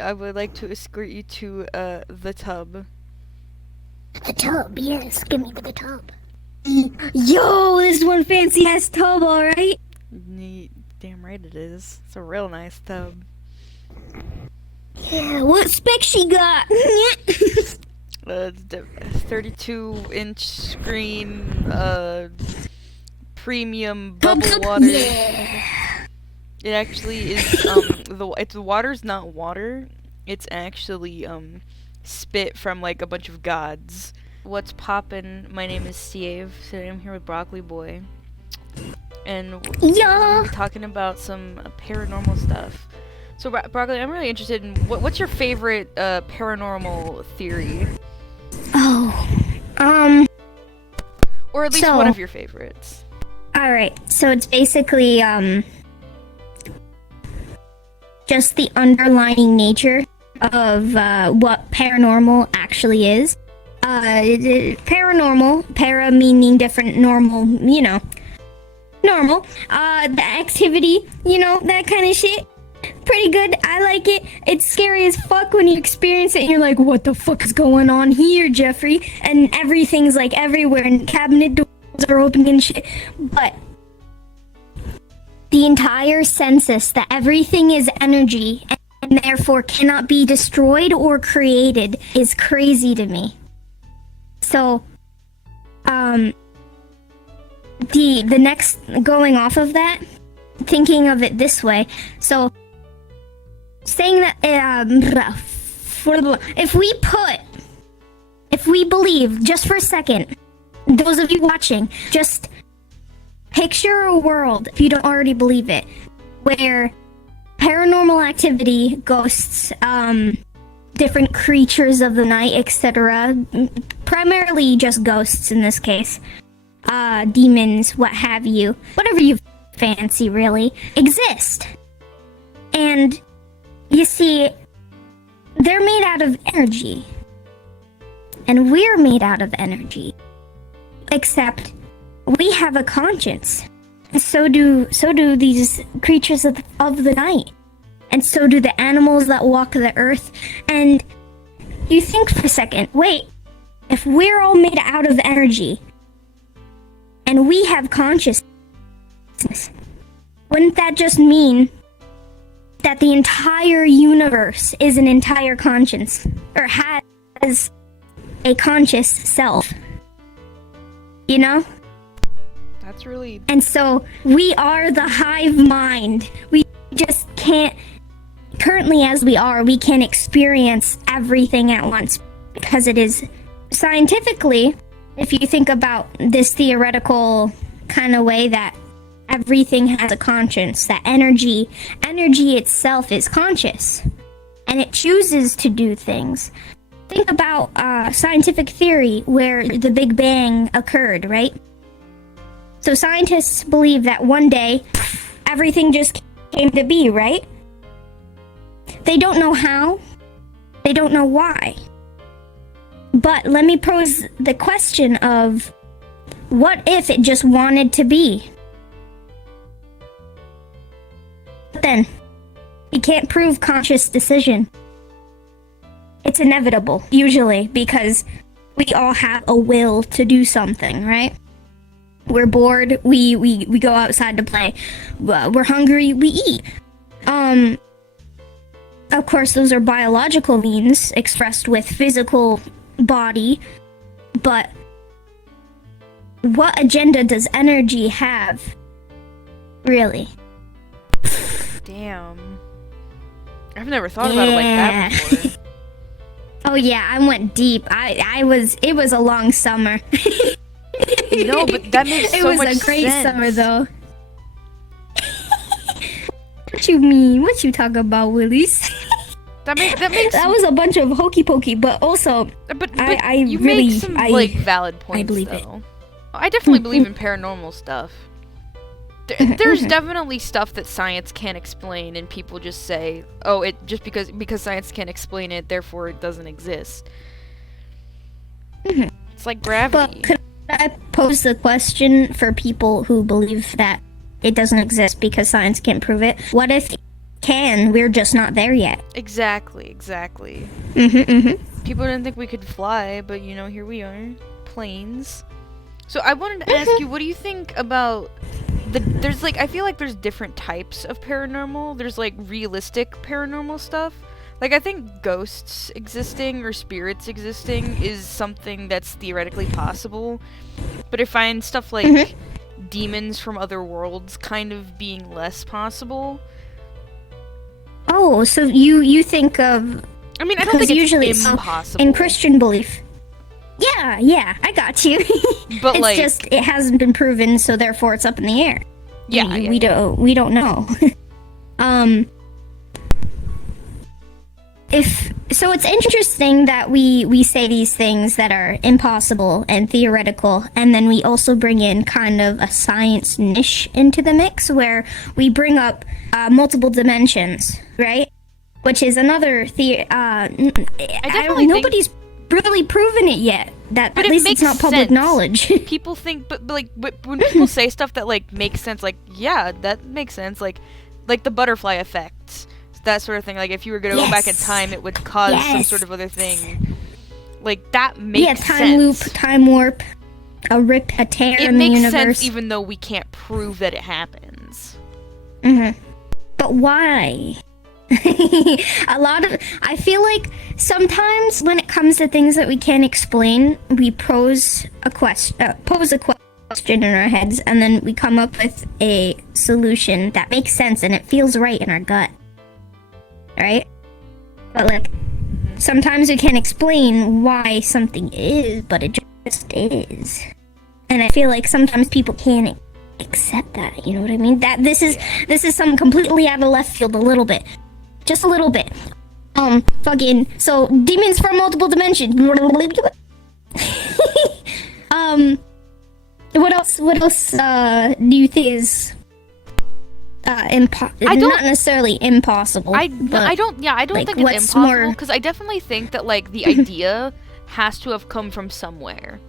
I would like to escort you to the tub. The tub, yes. Give me the tub. Yo, this one fancy ass tub, alright? Damn right it is. It's a real nice tub. Yeah, what spec she got? 32-inch screen, premium bubble water. Yeah. It actually is, the water's not water. It's actually, spit from, like, a bunch of gods. What's poppin'? My name is Steve. Today I'm here with Broccoli Boy. And Yeah. we're talking about some paranormal stuff. So, Broccoli, I'm really interested in, what's your favorite, paranormal theory? Oh, Or at least So- one of your favorites. alright. So it's basically, just the underlying nature of, what paranormal actually is. Paranormal, para meaning different, normal, normal. The activity, that kind of shit. Pretty good. I like it. It's scary as fuck when you experience it and you're like, what the fuck is going on here, Jeffrey? And everything's like everywhere and cabinet doors are open and shit. But the entire census that everything is energy and therefore cannot be destroyed or created is crazy to me. So, the next, going off of that, thinking of it this way, so saying that if we believe, just for a second, those of you watching, just picture a world, if you don't already believe it, where paranormal activity, ghosts, different creatures of the night, etc., primarily just ghosts in this case, demons, what have you, whatever you fancy really, exist. And you see, they're made out of energy. And we're made out of energy. Except we have a conscience. And so do these creatures of the night. And so do the animals that walk the earth. And you think for a second, wait, if we're all made out of energy and we have consciousness, wouldn't that just mean that the entire universe is an entire conscience, or has a conscious self? You know? That's really... And so we are the hive mind. We just can't, currently as we are, we can't experience everything at once because it is scientifically, if you think about this theoretical kind of way that everything has a conscience, that energy itself is conscious and it chooses to do things. Think about scientific theory where the Big Bang occurred, right? So scientists believe that one day everything just came to be, right? They don't know how, they don't know why. But let me pose the question of, what if it just wanted to be? But then, you can't prove conscious decision. It's inevitable, usually, because we all have a will to do something, right? We're bored, we go outside to play. We're hungry, we eat. Of course, those are biological means expressed with physical body, but what agenda does energy have, really? Damn. I've never thought about it like that before. Oh yeah, I went deep. It was a long summer. No, but that makes so much sense. It was a great summer, though. What you mean? What you talk about, Willis? That makes That was a bunch of hokey pokey, but also but I you really make some like valid points. I believe though. I definitely believe in paranormal stuff. There's definitely stuff that science can't explain, and people just say, "Oh, it just because science can't explain it, therefore it doesn't exist." It's like gravity. But could I pose the question for people who believe that it doesn't exist because science can't prove it? What if can. We're just not there yet. Exactly. People didn't think we could fly, but here we are. Planes. So I wanted to ask you, what do you think about there's I feel like there's different types of paranormal. There's realistic paranormal stuff. I think ghosts existing or spirits existing is something that's theoretically possible. But I find stuff like demons from other worlds kind of being less possible. Oh, so you think of... I mean, I don't think it's usually impossible. in Christian belief. Yeah, I got you. But it's just it hasn't been proven, so therefore it's up in the air. Yeah, we don't know. So it's interesting that we say these things that are impossible and theoretical, and then we also bring in kind of a science niche into the mix where we bring up multiple dimensions, right? Which is another nobody's really proven it yet. At least it's not public knowledge. People think, but when people say stuff that makes sense, yeah, that makes sense. Like the butterfly effect, that sort of thing. If you were gonna go back in time, it would cause some sort of other thing. That makes sense. Time loop, time warp, a tear in the universe. It makes sense, even though we can't prove that it happens. But why? I feel like sometimes when it comes to things that we can't explain, we pose a question in our heads, and then we come up with a solution that makes sense and it feels right in our gut, right? But sometimes we can't explain why something is, but it just is. And I feel like sometimes people can't accept that, you know what I mean? That this is something completely out of left field a little bit. Just a little bit. So demons from multiple dimensions. What else do you think is not necessarily impossible? I don't think it's impossible, because I definitely think that the idea has to have come from somewhere.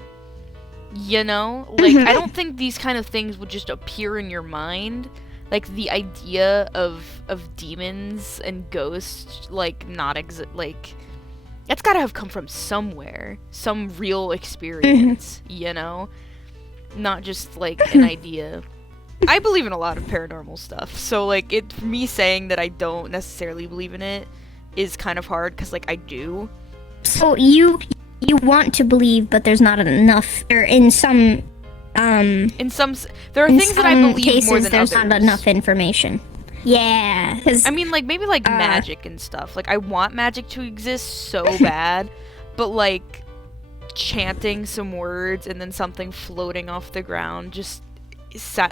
I don't think these kind of things would just appear in your mind. The idea of demons and ghosts, not exist. That's gotta have come from somewhere, some real experience, not just an idea. I believe in a lot of paranormal stuff, so me saying that I don't necessarily believe in it is kind of hard, because I do. So you want to believe, but there's not enough, or in some there are things that I believe cases, more than there's others. Not enough information. Yeah, I mean, maybe magic and stuff. I want magic to exist so bad, but chanting some words and then something floating off the ground just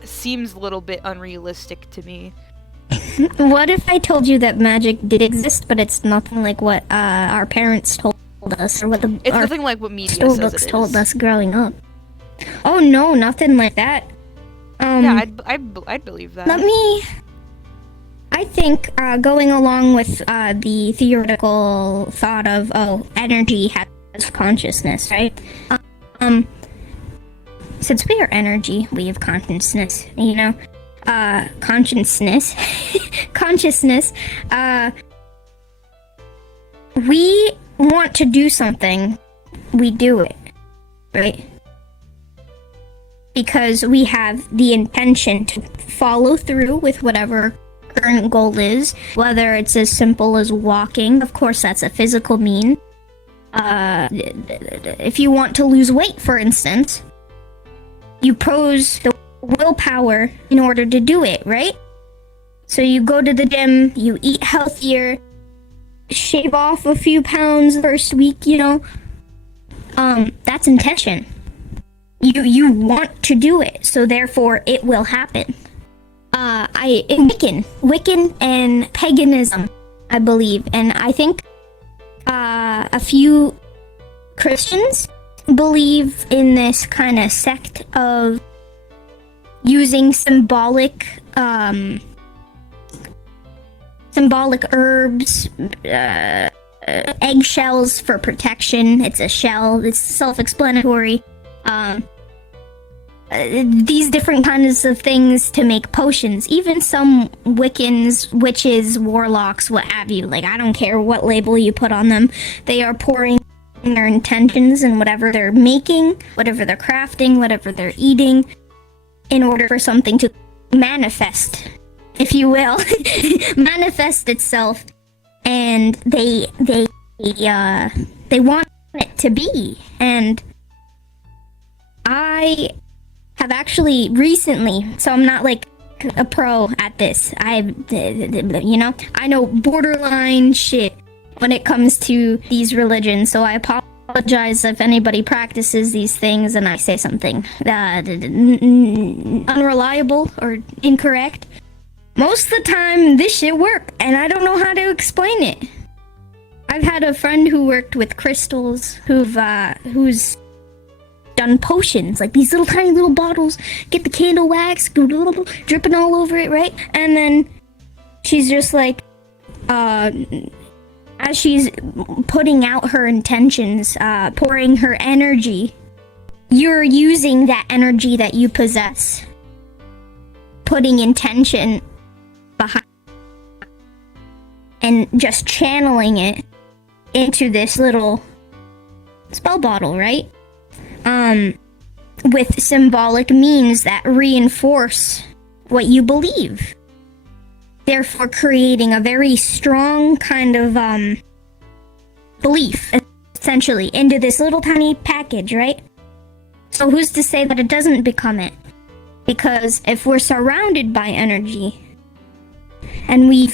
seems a little bit unrealistic to me. What if I told you that magic did exist, but it's nothing like what our parents told us, or what it's nothing like what media says it is. Told us growing up? Oh no, nothing like that. Yeah, I'd believe that. I think going along with the theoretical thought of energy has consciousness, right? Since we are energy, we have consciousness. Consciousness. We want to do something, we do it, right? Because we have the intention to follow through with whatever current goal is, whether it's as simple as walking. Of course, that's a physical mean. If you want to lose weight, for instance, you pose the willpower in order to do it, right? So you go to the gym, you eat healthier, shave off a few pounds first week, that's intention. You want to do it, so therefore it will happen. Wiccan and paganism, I believe, and I think a few Christians believe in this kind of sect of using symbolic herbs, eggshells for protection. It's a shell. It's self-explanatory. these different kinds of things to make potions. Even some Wiccans, witches, warlocks, what have you. Like, I don't care what label you put on them. They are pouring their intentions in whatever they're making, whatever they're crafting, whatever they're eating, in order for something to manifest, if you will, manifest itself. And they want it to be. And I have actually recently, so I'm not like a pro at this. I know borderline shit when it comes to these religions. So I apologize if anybody practices these things and I say something unreliable or incorrect. Most of the time, this shit works, and I don't know how to explain it. I've had a friend who worked with crystals who's done potions, like these little tiny little bottles, get the candle wax, dripping all over it, right? And then she's just like, as she's putting out her intentions, pouring her energy, you're using that energy that you possess, putting intention behind, and just channeling it into this little spell bottle, right? With symbolic means that reinforce what you believe. Therefore creating a very strong kind of, belief, essentially, into this little tiny package, right? So who's to say that it doesn't become it? Because if we're surrounded by energy, and we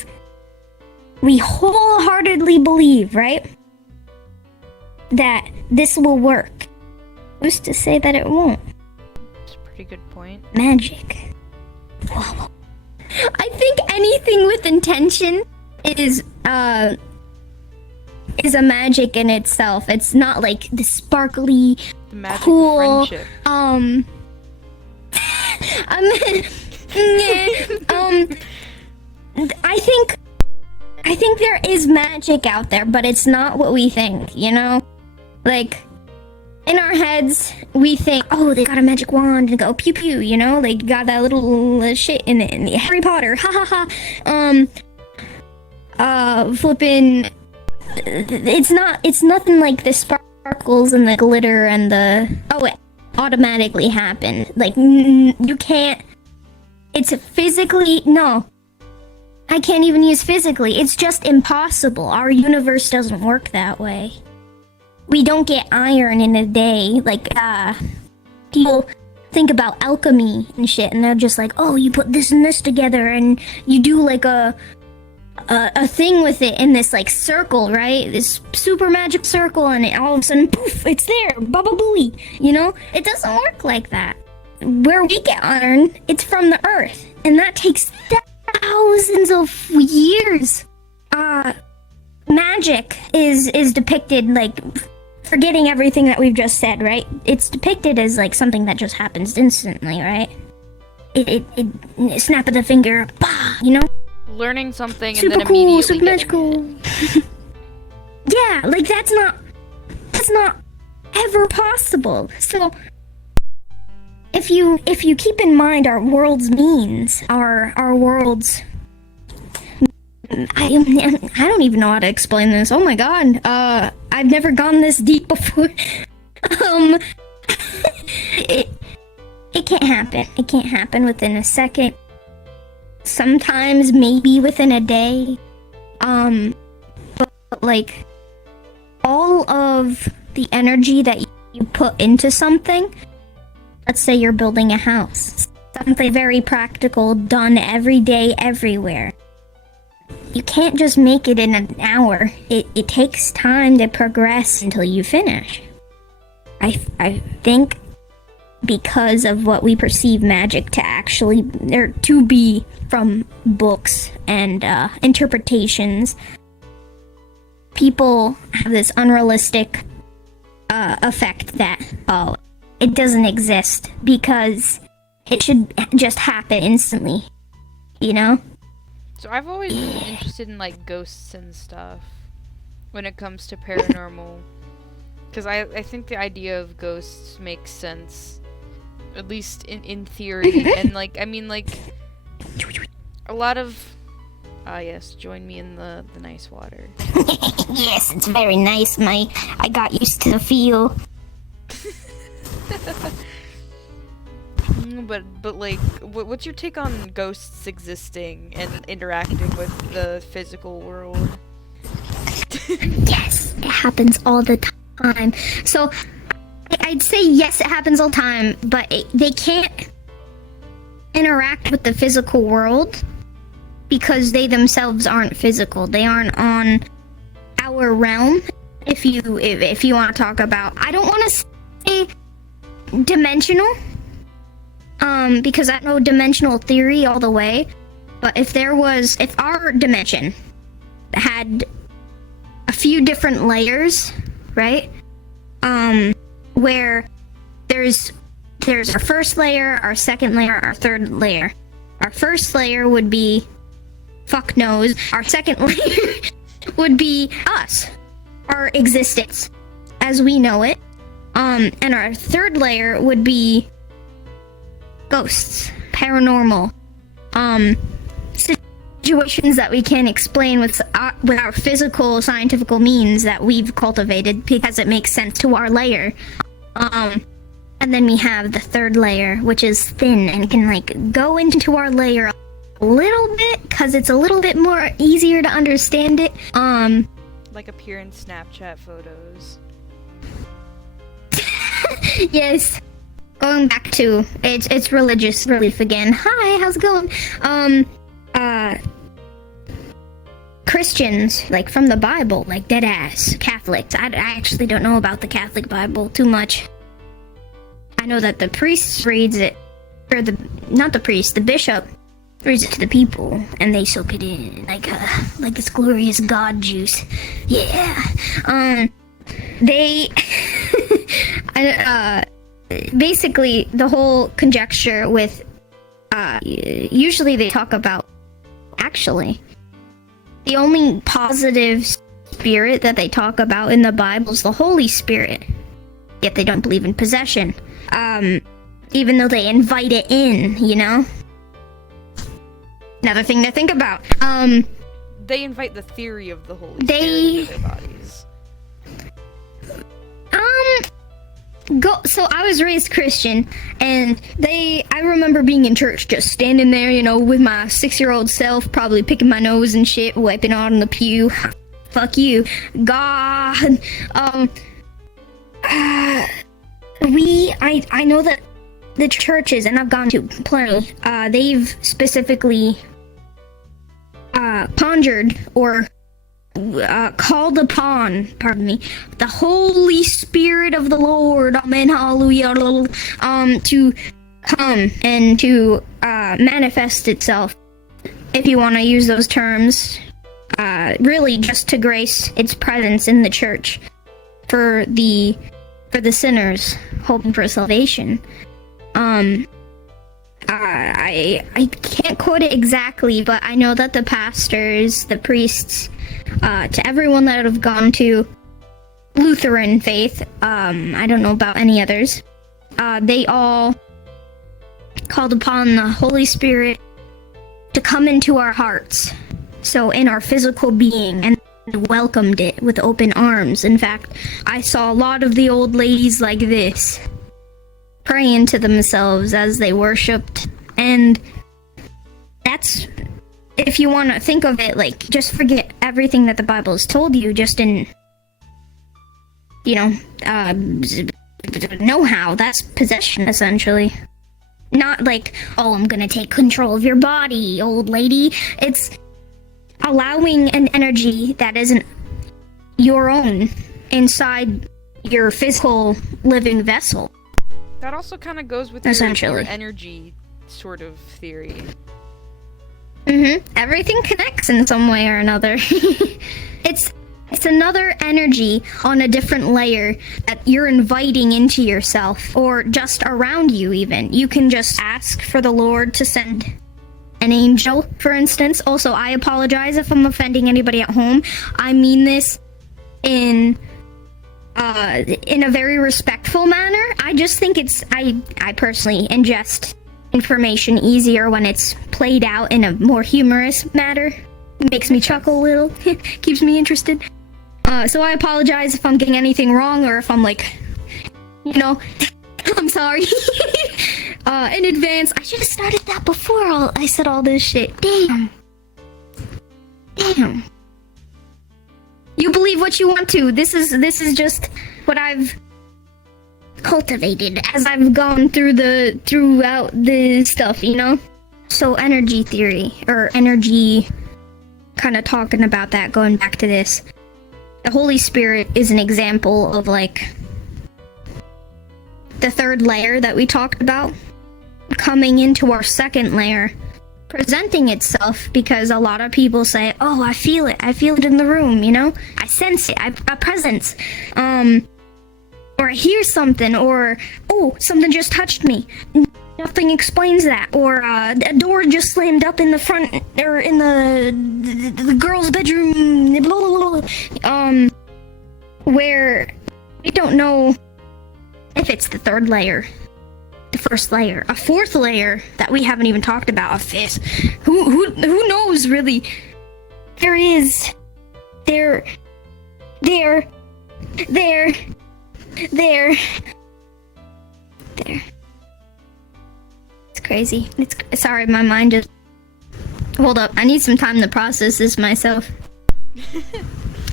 wholeheartedly believe, right, that this will work, who's to say that it won't? That's a pretty good point. Magic. Whoa. I think anything with intention is a magic in itself. It's not like the sparkly, The magic cool, of friendship. I think there is magic out there, but it's not what we think, you know? Like, in our heads, we think, oh, they got a magic wand and go pew pew, you know? Like, got that little shit in it, in the Harry Potter, ha ha ha. Flipping, it's nothing like the sparkles and the glitter and it automatically happened. Like, you can't, it's physically, no. I can't even use physically. It's just impossible. Our universe doesn't work that way. We don't get iron in a day. Like, people think about alchemy and shit, and they're just like, oh, you put this and this together, and you do like a thing with it in this like circle, right? This super magic circle, and all of a sudden, poof, it's there, baba booey. You know, it doesn't work like that. Where we get iron, it's from the earth, and that takes thousands of years. Magic is depicted like, forgetting everything that we've just said, right? It's depicted as like something that just happens instantly, right? It snap of the finger, bah, you know? Learning something Super and then cool, immediately super getting magical. it. Yeah, like that's not ever possible. So if you keep in mind our world's means, our world's, I don't even know how to explain this. Oh my god. I've never gone this deep before. It can't happen. It can't happen within a second. Sometimes maybe within a day. But like, all of the energy that you put into something, let's say you're building a house, something very practical, done every day, everywhere. You can't just make it in an hour. It takes time to progress until you finish. I think because of what we perceive magic to actually, or to be from books and interpretations, people have this unrealistic effect that, oh, it doesn't exist because it should just happen instantly, you know? So I've always been interested in like ghosts and stuff when it comes to paranormal, because I think the idea of ghosts makes sense At least in theory. And like, I mean, like, a lot of yes, join me in the nice water. Yes, it's very nice. I got used to the feel. But like, what's your take on ghosts existing and interacting with the physical world? Yes, it happens all the time. So, I'd say yes, it happens all the time, but they can't interact with the physical world because they themselves aren't physical. They aren't on our realm. If you want to talk about, I don't want to say dimensional, because I don't know dimensional theory all the way. But if our dimension had a few different layers, right? Where there's our first layer, our second layer, our third layer. Our first layer would be fuck knows. Our second layer would be us, our existence as we know it. And our third layer would be ghosts, paranormal, situations that we can't explain with our physical scientific means that we've cultivated because it makes sense to our layer. And then we have the third layer, which is thin and can like go into our layer a little bit because it's a little bit more easier to understand it. Like appear in Snapchat photos. Yes. Going back to it's religious relief again. Hi, how's it going? Christians, like from the Bible, like dead ass Catholics. I actually don't know about the Catholic Bible too much. I know that the priest reads it, or the bishop reads it to the people, and they soak it in like it's glorious God juice. Yeah. They, basically the whole conjecture with, usually they talk about, actually, the only positive spirit that they talk about in the Bible is the Holy Spirit. Yet they don't believe in possession. Even though they invite it in, you know? Another thing to think about. They invite the theory of the Holy Spirit into their bodies. So I was raised Christian, and I remember being in church, just standing there, you know, with my 6-year-old self, probably picking my nose and shit, wiping out on the pew. Fuck you, God. I know that the churches, and I've gone to plenty, they've specifically conjured or called upon, the Holy Spirit of the Lord, amen, hallelujah, to come and to manifest itself, if you want to use those terms, really just to grace its presence in the church for the sinners hoping for salvation. I can't quote it exactly, but I know that the pastors, the priests, to everyone that have gone to Lutheran faith, I don't know about any others, they all called upon the Holy Spirit to come into our hearts, so in our physical being, and welcomed it with open arms. In fact, I saw a lot of the old ladies like this, praying to themselves as they worshipped, and that's, if you want to think of it, like, just forget everything that the Bible has told you, just in, you know how, that's possession, essentially. Not like, oh, I'm gonna take control of your body, old lady. It's allowing an energy that isn't your own inside your physical living vessel. That also kind of goes with your energy sort of theory. Everything connects in some way or another. It's another energy on a different layer that you're inviting into yourself, or just around you even. You can just ask for the Lord to send an angel, for instance. Also, I apologize if I'm offending anybody at home. I mean this in in a very respectful manner. I just think I personally ingest information easier when it's played out in a more humorous manner. Makes me chuckle a little, keeps me interested. So I apologize if I'm getting anything wrong or if I'm like, I'm sorry. In advance, I should have started that before I said all this shit. Damn. You believe what you want to. This is just what I've cultivated as I've gone throughout the stuff, So energy theory, or energy, kind of talking about that, going back to this. The Holy Spirit is an example of like the third layer that we talked about coming into our second layer, presenting itself, because a lot of people say, oh, I feel it in the room, I sense it, a presence, or I hear something, or oh, something just touched me, nothing explains that, or a door just slammed up in the front, or in the girl's bedroom, blah, blah, blah. Where we don't know if it's the third layer, the first layer, a fourth layer that we haven't even talked about, a fifth. Who knows really? There. It's crazy. Sorry, my mind just. Hold up, I need some time to process this myself.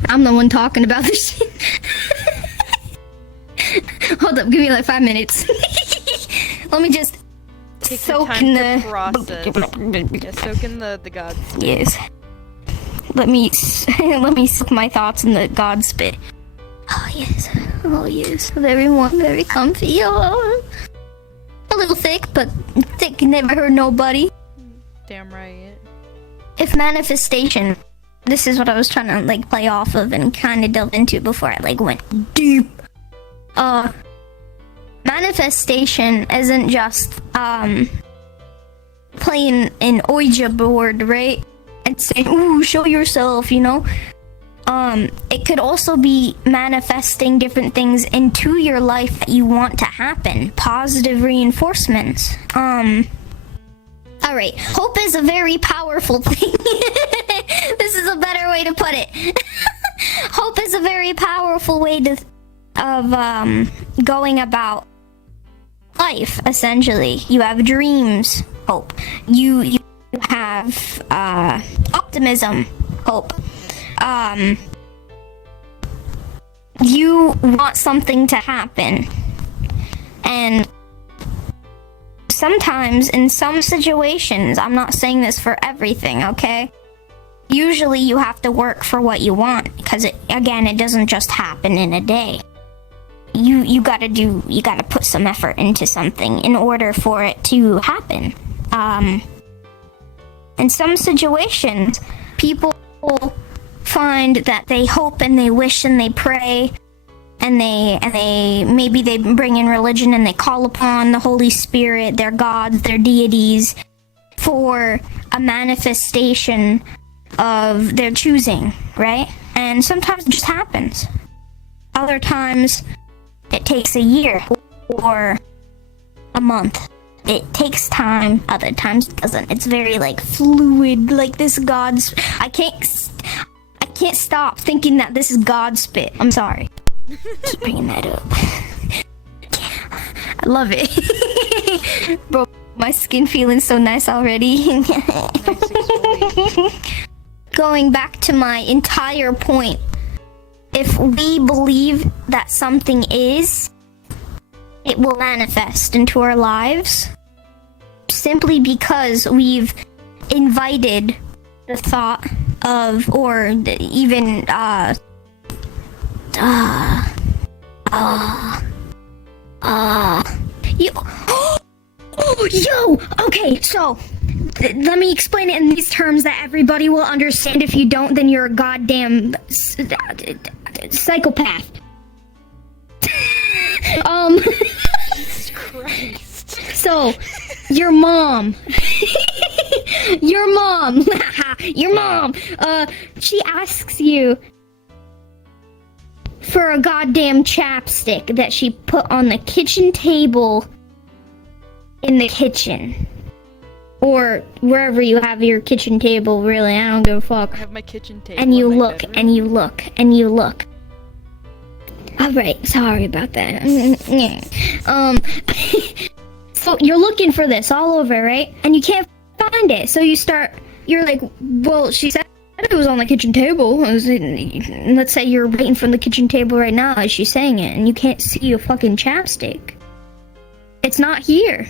I'm the one talking about this shit. Hold up, give me like 5 minutes. Let me just Take soak your time in to the process. Yeah, soak in the gods. Yes. Let me soak my thoughts in the God spit. Oh yes. Very warm, very comfy. Oh, a little thick, but thick never hurt nobody. Damn right. If manifestation, this is what I was trying to like play off of and kind of delve into before I like went deep. Manifestation isn't just playing an Ouija board, right? And saying, ooh, show yourself, It could also be manifesting different things into your life that you want to happen. Positive reinforcements. Alright, hope is a very powerful thing. This is a better way to put it. Hope is a very powerful way of going about life, essentially. You have dreams, hope. You have optimism, hope. You want something to happen. And sometimes in some situations, I'm not saying this for everything, okay? Usually you have to work for what you want, because it doesn't just happen in a day. You gotta put some effort into something in order for it to happen. In some situations, people find that they hope and they wish and they pray and they maybe they bring in religion and they call upon the Holy Spirit, their gods, their deities, for a manifestation of their choosing, right? And sometimes it just happens. Other times it takes a year or a month. It takes time. Other times it doesn't. It's very like fluid, like this God's. I can't stop thinking that this is God spit. I'm sorry. Just bringing that up. I love it. Bro, my skin feeling so nice already. Nice exfoliation. Going back to my entire point, if we believe that something is, it will manifest into our lives simply because we've invited the thought of, or even okay, so let me explain it in these terms that everybody will understand. If you don't, then you're a goddamn psychopath. Jesus Christ. So, your mom, she asks you for a goddamn chapstick that she put on the kitchen table in the kitchen. Or wherever you have your kitchen table, really, I don't give a fuck. I have my kitchen table. And you in my look, bedroom. and you look, and you look. Alright, sorry about that. So you're looking for this all over, right? And you can't find it. So you're like, well, she said it was on the kitchen table. Let's say you're waiting from the kitchen table right now as she's saying it, and you can't see a fucking chapstick. It's not here.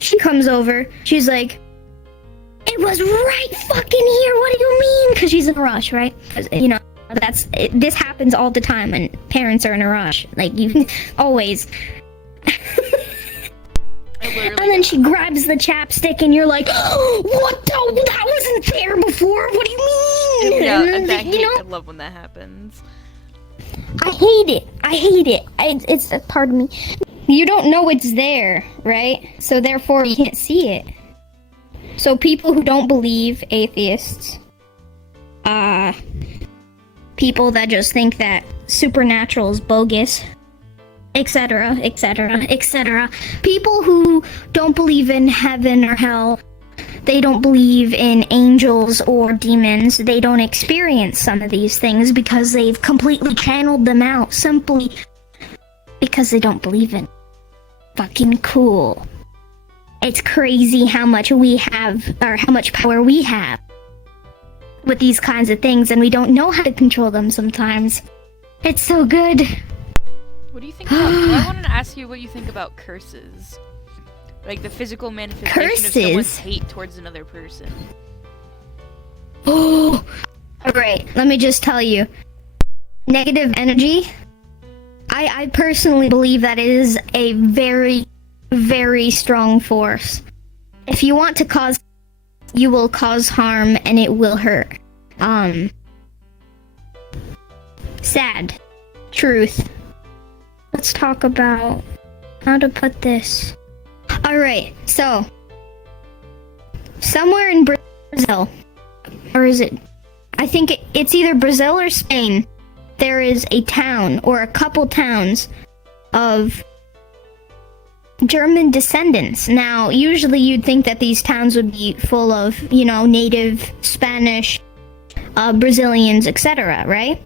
She comes over, she's like, it was right fucking here, what do you mean? Because she's in a rush, right? 'Cause, you know, this happens all the time when parents are in a rush. Like, you always. And then she grabs the chapstick and you're like, oh, what the? That wasn't there before, what do you mean? I love when that happens. I hate it. It's a part of me. You don't know it's there, right? So therefore you can't see it. So people who don't believe, atheists, people that just think that supernatural is bogus, etc., etc., etc. People who don't believe in heaven or hell, they don't believe in angels or demons, they don't experience some of these things because they've completely channeled them out simply because they don't believe in fucking cool. It's crazy how much we have, or how much power we have with these kinds of things, and we don't know how to control them sometimes. It's so good. What do you think about, I wanted to ask you what you think about curses. Like the physical manifestation of someone's hate towards another person. Oh, alright, let me just tell you. Negative energy, I personally believe that it is a very, very strong force. If you want to cause, you will cause harm and it will hurt. Sad. Truth. Let's talk about how to put this. Alright, so somewhere in Brazil, or is it, I think it's either Brazil or Spain, there is a town or a couple towns of German descendants. Now, usually you'd think that these towns would be full of, you know, native Spanish, Brazilians, etc., right?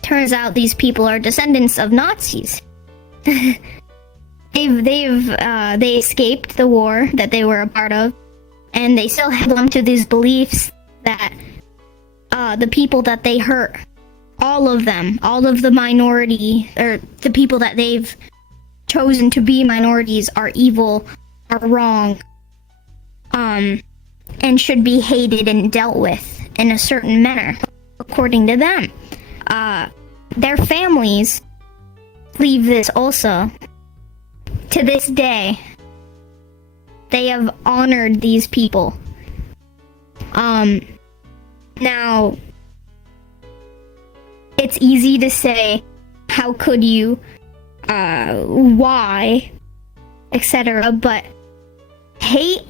Turns out these people are descendants of Nazis. They escaped the war that they were a part of, and they still held on to these beliefs that the people that they hurt, all of them, all of the minority, or the people that they've chosen to be minorities are evil, are wrong, and should be hated and dealt with in a certain manner, according to them. Their families believe this also. To this day, they have honored these people. Now, it's easy to say, how could you, why, etc., but hate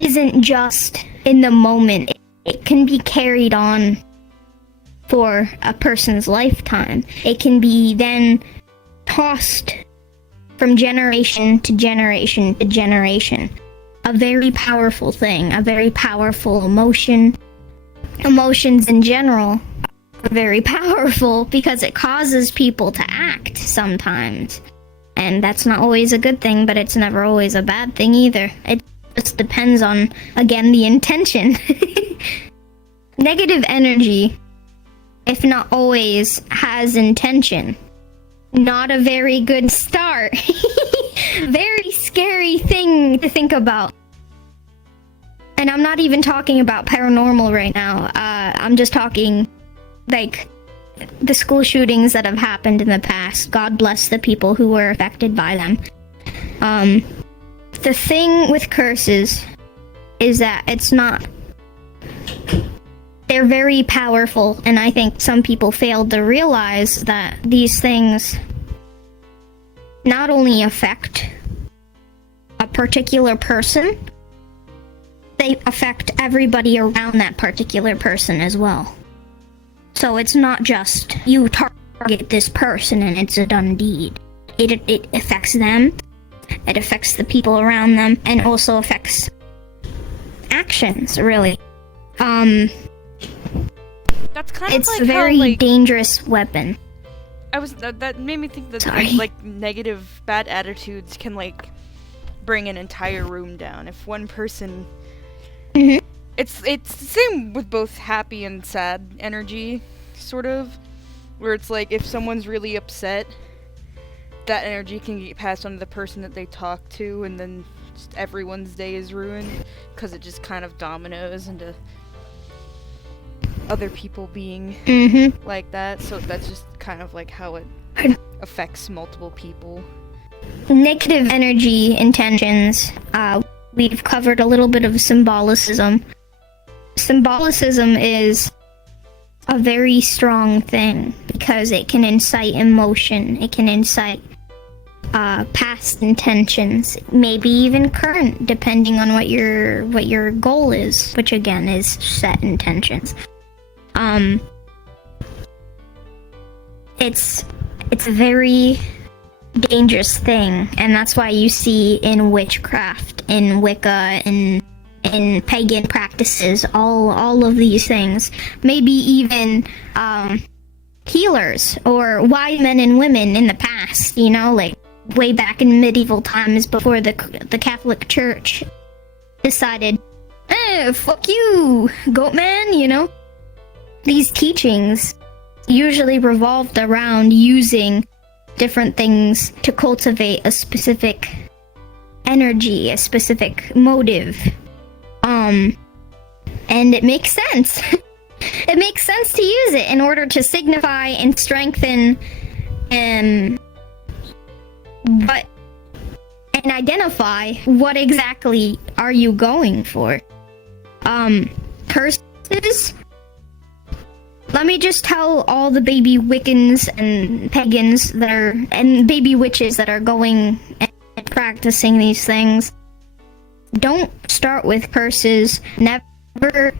isn't just in the moment. It can be carried on for a person's lifetime. It can be then tossed from generation to generation to generation. A very powerful thing, a very powerful emotion. Emotions in general are very powerful because it causes people to act sometimes. And that's not always a good thing, but it's never always a bad thing either. It just depends on, again, the intention. Negative energy, if not always, has intention. Not a very good start. Very scary thing to think about. And I'm not even talking about paranormal right now. I'm just talking, like, the school shootings that have happened in the past. God bless the people who were affected by them. The thing with curses is that it's not... They're very powerful, and I think some people failed to realize that these things not only affect a particular person, they affect everybody around that particular person as well. So it's not just you target this person and it's a done deed. It affects them, it affects the people around them, and also affects actions, really. That's kind It's of like a very how, like, dangerous weapon. that made me think that Sorry. like negative bad attitudes can like bring an entire room down. If one person, Mhm. it's the same with both happy and sad energy, sort of, where it's like if someone's really upset, that energy can get passed on to the person that they talk to, and then just everyone's day is ruined because it just kind of dominoes into other people being Mm-hmm. like that. So that's just kind of like how it affects multiple people. Negative energy intentions. We've covered a little bit of symbolicism. Symbolicism is a very strong thing because it can incite emotion. It can incite past intentions, maybe even current, depending on what your goal is, which again is set intentions. It's a very dangerous thing, and that's why you see in witchcraft, in Wicca, in pagan practices, all of these things, maybe even healers or wise men and women in the past, you know, like way back in medieval times before the Catholic Church decided, fuck you, goat man, you know. These teachings usually revolved around using different things to cultivate a specific energy, a specific motive. And it makes sense. It makes sense to use it in order to signify and strengthen and identify what exactly are you going for. Curses. Let me just tell all the baby Wiccans and pagans and baby witches that are going and practicing these things. Don't start with curses. Never,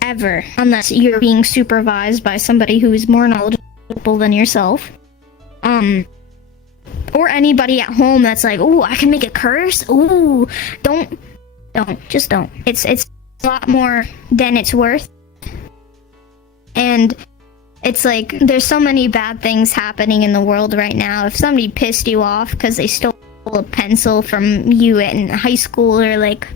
ever, unless you're being supervised by somebody who is more knowledgeable than yourself. Or anybody at home that's like, ooh, I can make a curse? Ooh, just don't. It's a lot more than it's worth. And it's like, there's so many bad things happening in the world right now. If somebody pissed you off because they stole a pencil from you in high school, or like,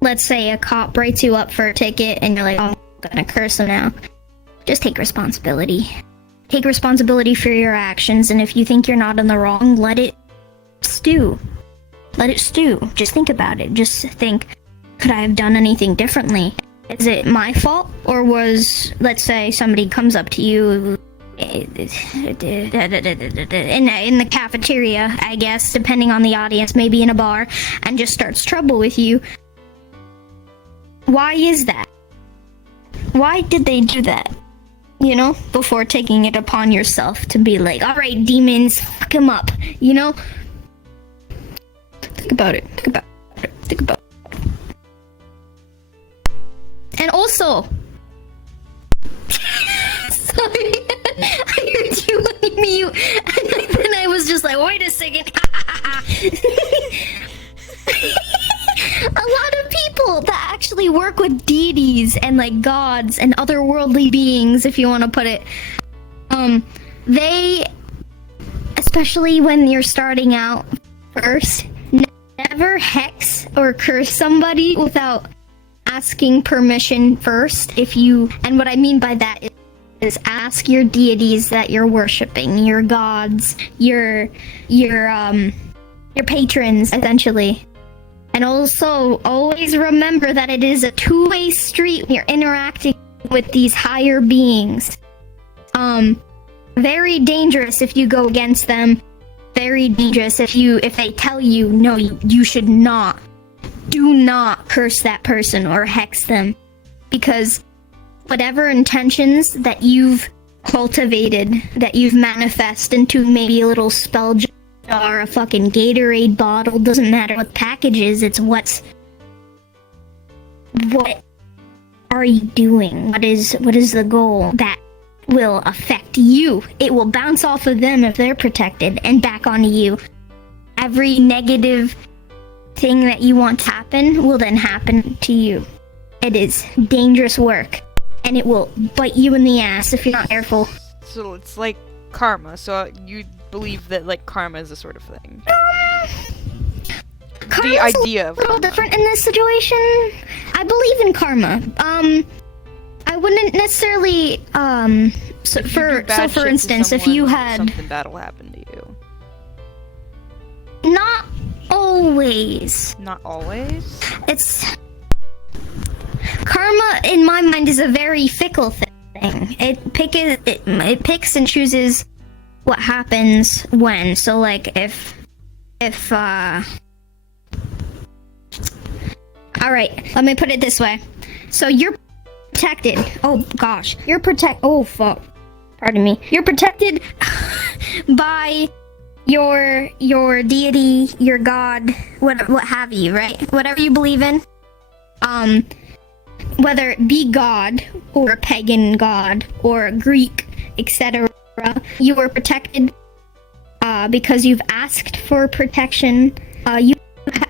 let's say a cop writes you up for a ticket and you're like, oh, I'm gonna curse them now. Just take responsibility. Take responsibility for your actions, and if you think you're not in the wrong, let it stew. Let it stew. Just think about it. Just think, could I have done anything differently? Is it my fault? Or was, let's say, somebody comes up to you in the cafeteria, I guess, depending on the audience, maybe in a bar, and just starts trouble with you. Why is that? Why did they do that? You know, before taking it upon yourself to be like, alright, demons, fuck him up, you know? Think about it. Think about it. And also, sorry, I heard you unmute, and then I was just like, wait a second. A lot of people that actually work with deities and like gods and otherworldly beings, if you want to put it, they, especially when you're starting out first, never hex or curse somebody without asking permission first. And what I mean by that is ask your deities that you're worshiping, your gods, your patrons, essentially. And also, always remember that it is a two-way street when you're interacting with these higher beings. Very dangerous if you go against them. Very dangerous if they tell you, no, you should not. Do not curse that person or hex them. Because whatever intentions that you've cultivated, that you've manifested into maybe a little spell jar, a fucking Gatorade bottle, doesn't matter what the package is, it's what's what are you doing? What is the goal that will affect you? It will bounce off of them if they're protected and back onto you. Every negative thing that you want to happen will then happen to you. It is dangerous work, and it will bite you in the ass if you're not careful. So it's like karma. So you believe that like karma is a sort of thing. The idea of a little karma. different in this situation. I believe in karma. I wouldn't necessarily so If you do bad shit for to instance, if someone, you had something bad will happen to you. not always. Not always. It's karma in my mind is a very fickle thing. It picks and chooses what happens when. So like if all right, let me put it this way. So you're protected. Oh gosh, oh fuck. Pardon me. You're protected by your deity, your god, what have you, right? Whatever you believe in. Whether it be God or a pagan god or a Greek, etc., you are protected because you've asked for protection.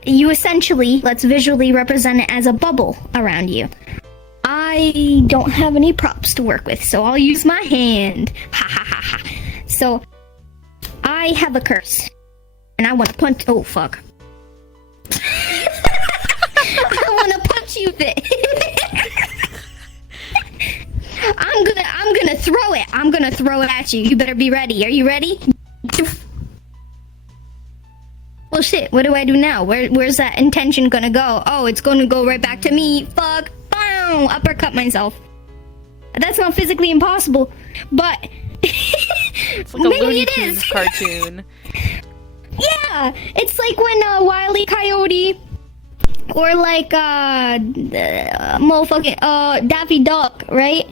You essentially, let's visually represent it as a bubble around you. I don't have any props to work with, so I'll use my hand. Ha ha ha ha. So, I have a curse, and I want to punch. Oh fuck! I want to punch you, Fit. I'm gonna throw it. I'm gonna throw it at you. You better be ready. Are you ready? Well, shit. What do I do now? Where's that intention gonna go? Oh, it's gonna go right back to me. Fuck. Bow. Uppercut myself. That's not physically impossible, but It's like a maybe Looney it Tunes is. cartoon. Yeah, it's like when Wile E. Coyote or like motherfucking Daffy Duck, right?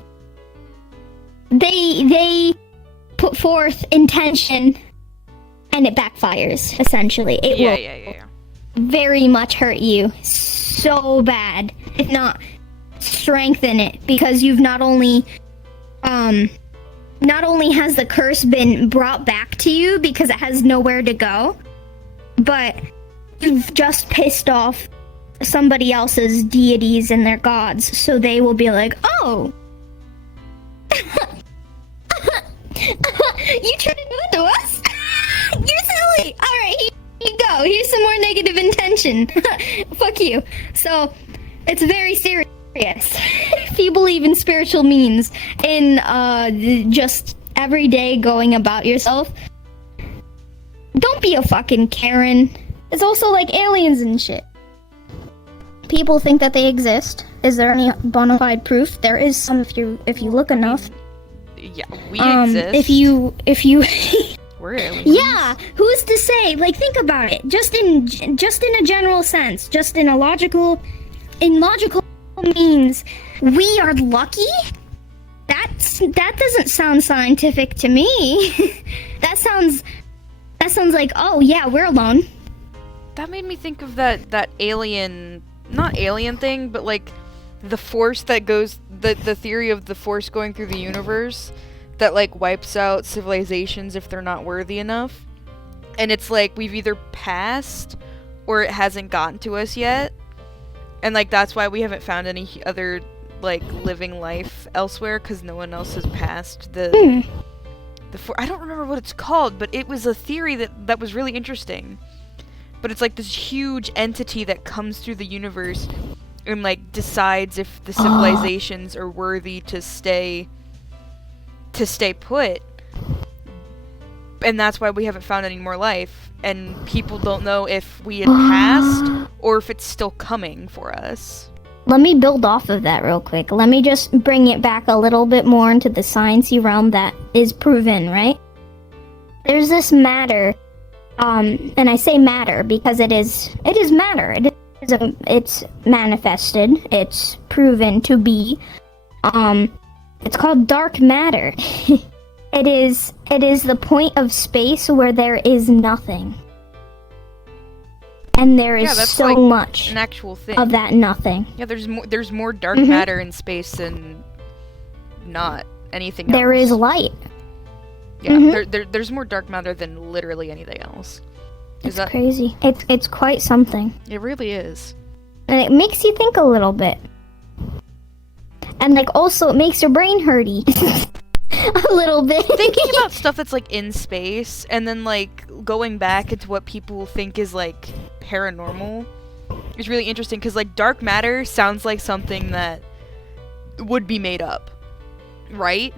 They put forth intention and it backfires. Essentially, it will Yeah. very much hurt you so bad, if not strengthen it, because you've not only has the curse been brought back to you because it has nowhere to go, but you've just pissed off somebody else's deities and their gods, so they will be like, oh, you trying to do it to us? You're silly. All right, here you go. Here's some more negative intention. Fuck you. So it's very serious. If you believe in spiritual means, in just every day going about yourself, don't be a fucking Karen. It's also like aliens and shit. People think that they exist. Is there any bona fide proof? There is some if you look enough. Yeah, we exist. If you We're aliens. yeah, who's to say? Like, think about it. Just in a general sense, just in logical means, we are lucky. That doesn't sound scientific to me. that sounds like, oh yeah, we're alone. That made me think of that alien, not alien thing, but like the force that goes, the theory of the force going through the universe that like wipes out civilizations if they're not worthy enough. And it's like we've either passed or it hasn't gotten to us yet. And like that's why we haven't found any other like living life elsewhere, because no one else has passed the I don't remember what it's called, but it was a theory that was really interesting. But it's like this huge entity that comes through the universe and like decides if the civilizations are worthy to stay put. And that's why we haven't found any more life, and people don't know if we had passed or if it's still coming for us. Let me build off of that real quick. Let me just bring it back a little bit more into the sciencey realm that is proven, right? There's this matter, and I say matter because it is matter. It's manifested. It's proven to be. It's called dark matter. It is the point of space where there is nothing. and there is Yeah, that's so like much an actual thing. of that nothing. Yeah, there's more dark Mhm. matter in space than not anything else. There is light. Yeah, Mhm. there's more dark matter than literally anything else. Is It's that crazy. It's quite something. It really is. And it makes you think a little bit. And like also it makes your brain hurty. A little bit. Thinking about stuff that's like in space and then like going back into what people think is like paranormal is really interesting because like dark matter sounds like something that would be made up, right?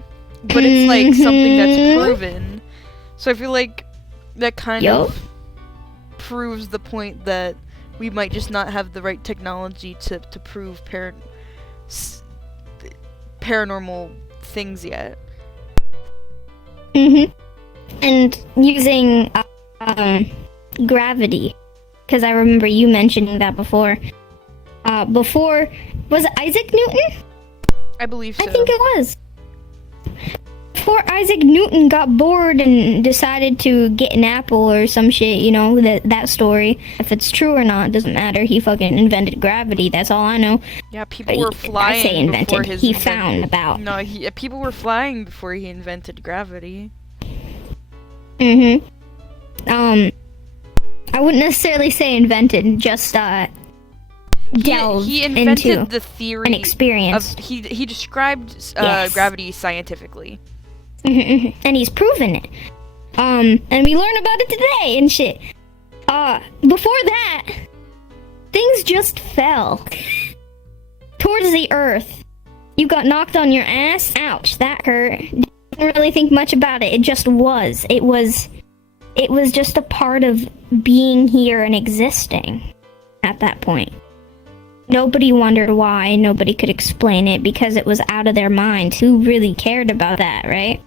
But it's like something that's Mhm. proven. So I feel like that kind Yup. of proves the point that we might just not have the right technology to prove paranormal things yet. Mhm. And using gravity, because I remember you mentioning that before. Before was it Isaac Newton? I believe so. I think it was. Before Isaac Newton got bored and decided to get an apple or some shit, you know, that story. If it's true or not, doesn't matter. He fucking invented gravity. That's all I know. Yeah, people were I flying say before invented. his He found about. No, people were flying before he invented gravity. Mhm. I wouldn't necessarily say invented, just delved He invented into the theory and experienced. he described Yes. gravity scientifically. Mhm. And he's proven it. And we learn about it today and shit. Before that, things just fell towards the earth. You got knocked on your ass. Ouch, that hurt. Didn't really think much about it. It just was. It was just a part of being here and existing at that point. Nobody wondered why. Nobody could explain it because it was out of their mind. Who really cared about that, right?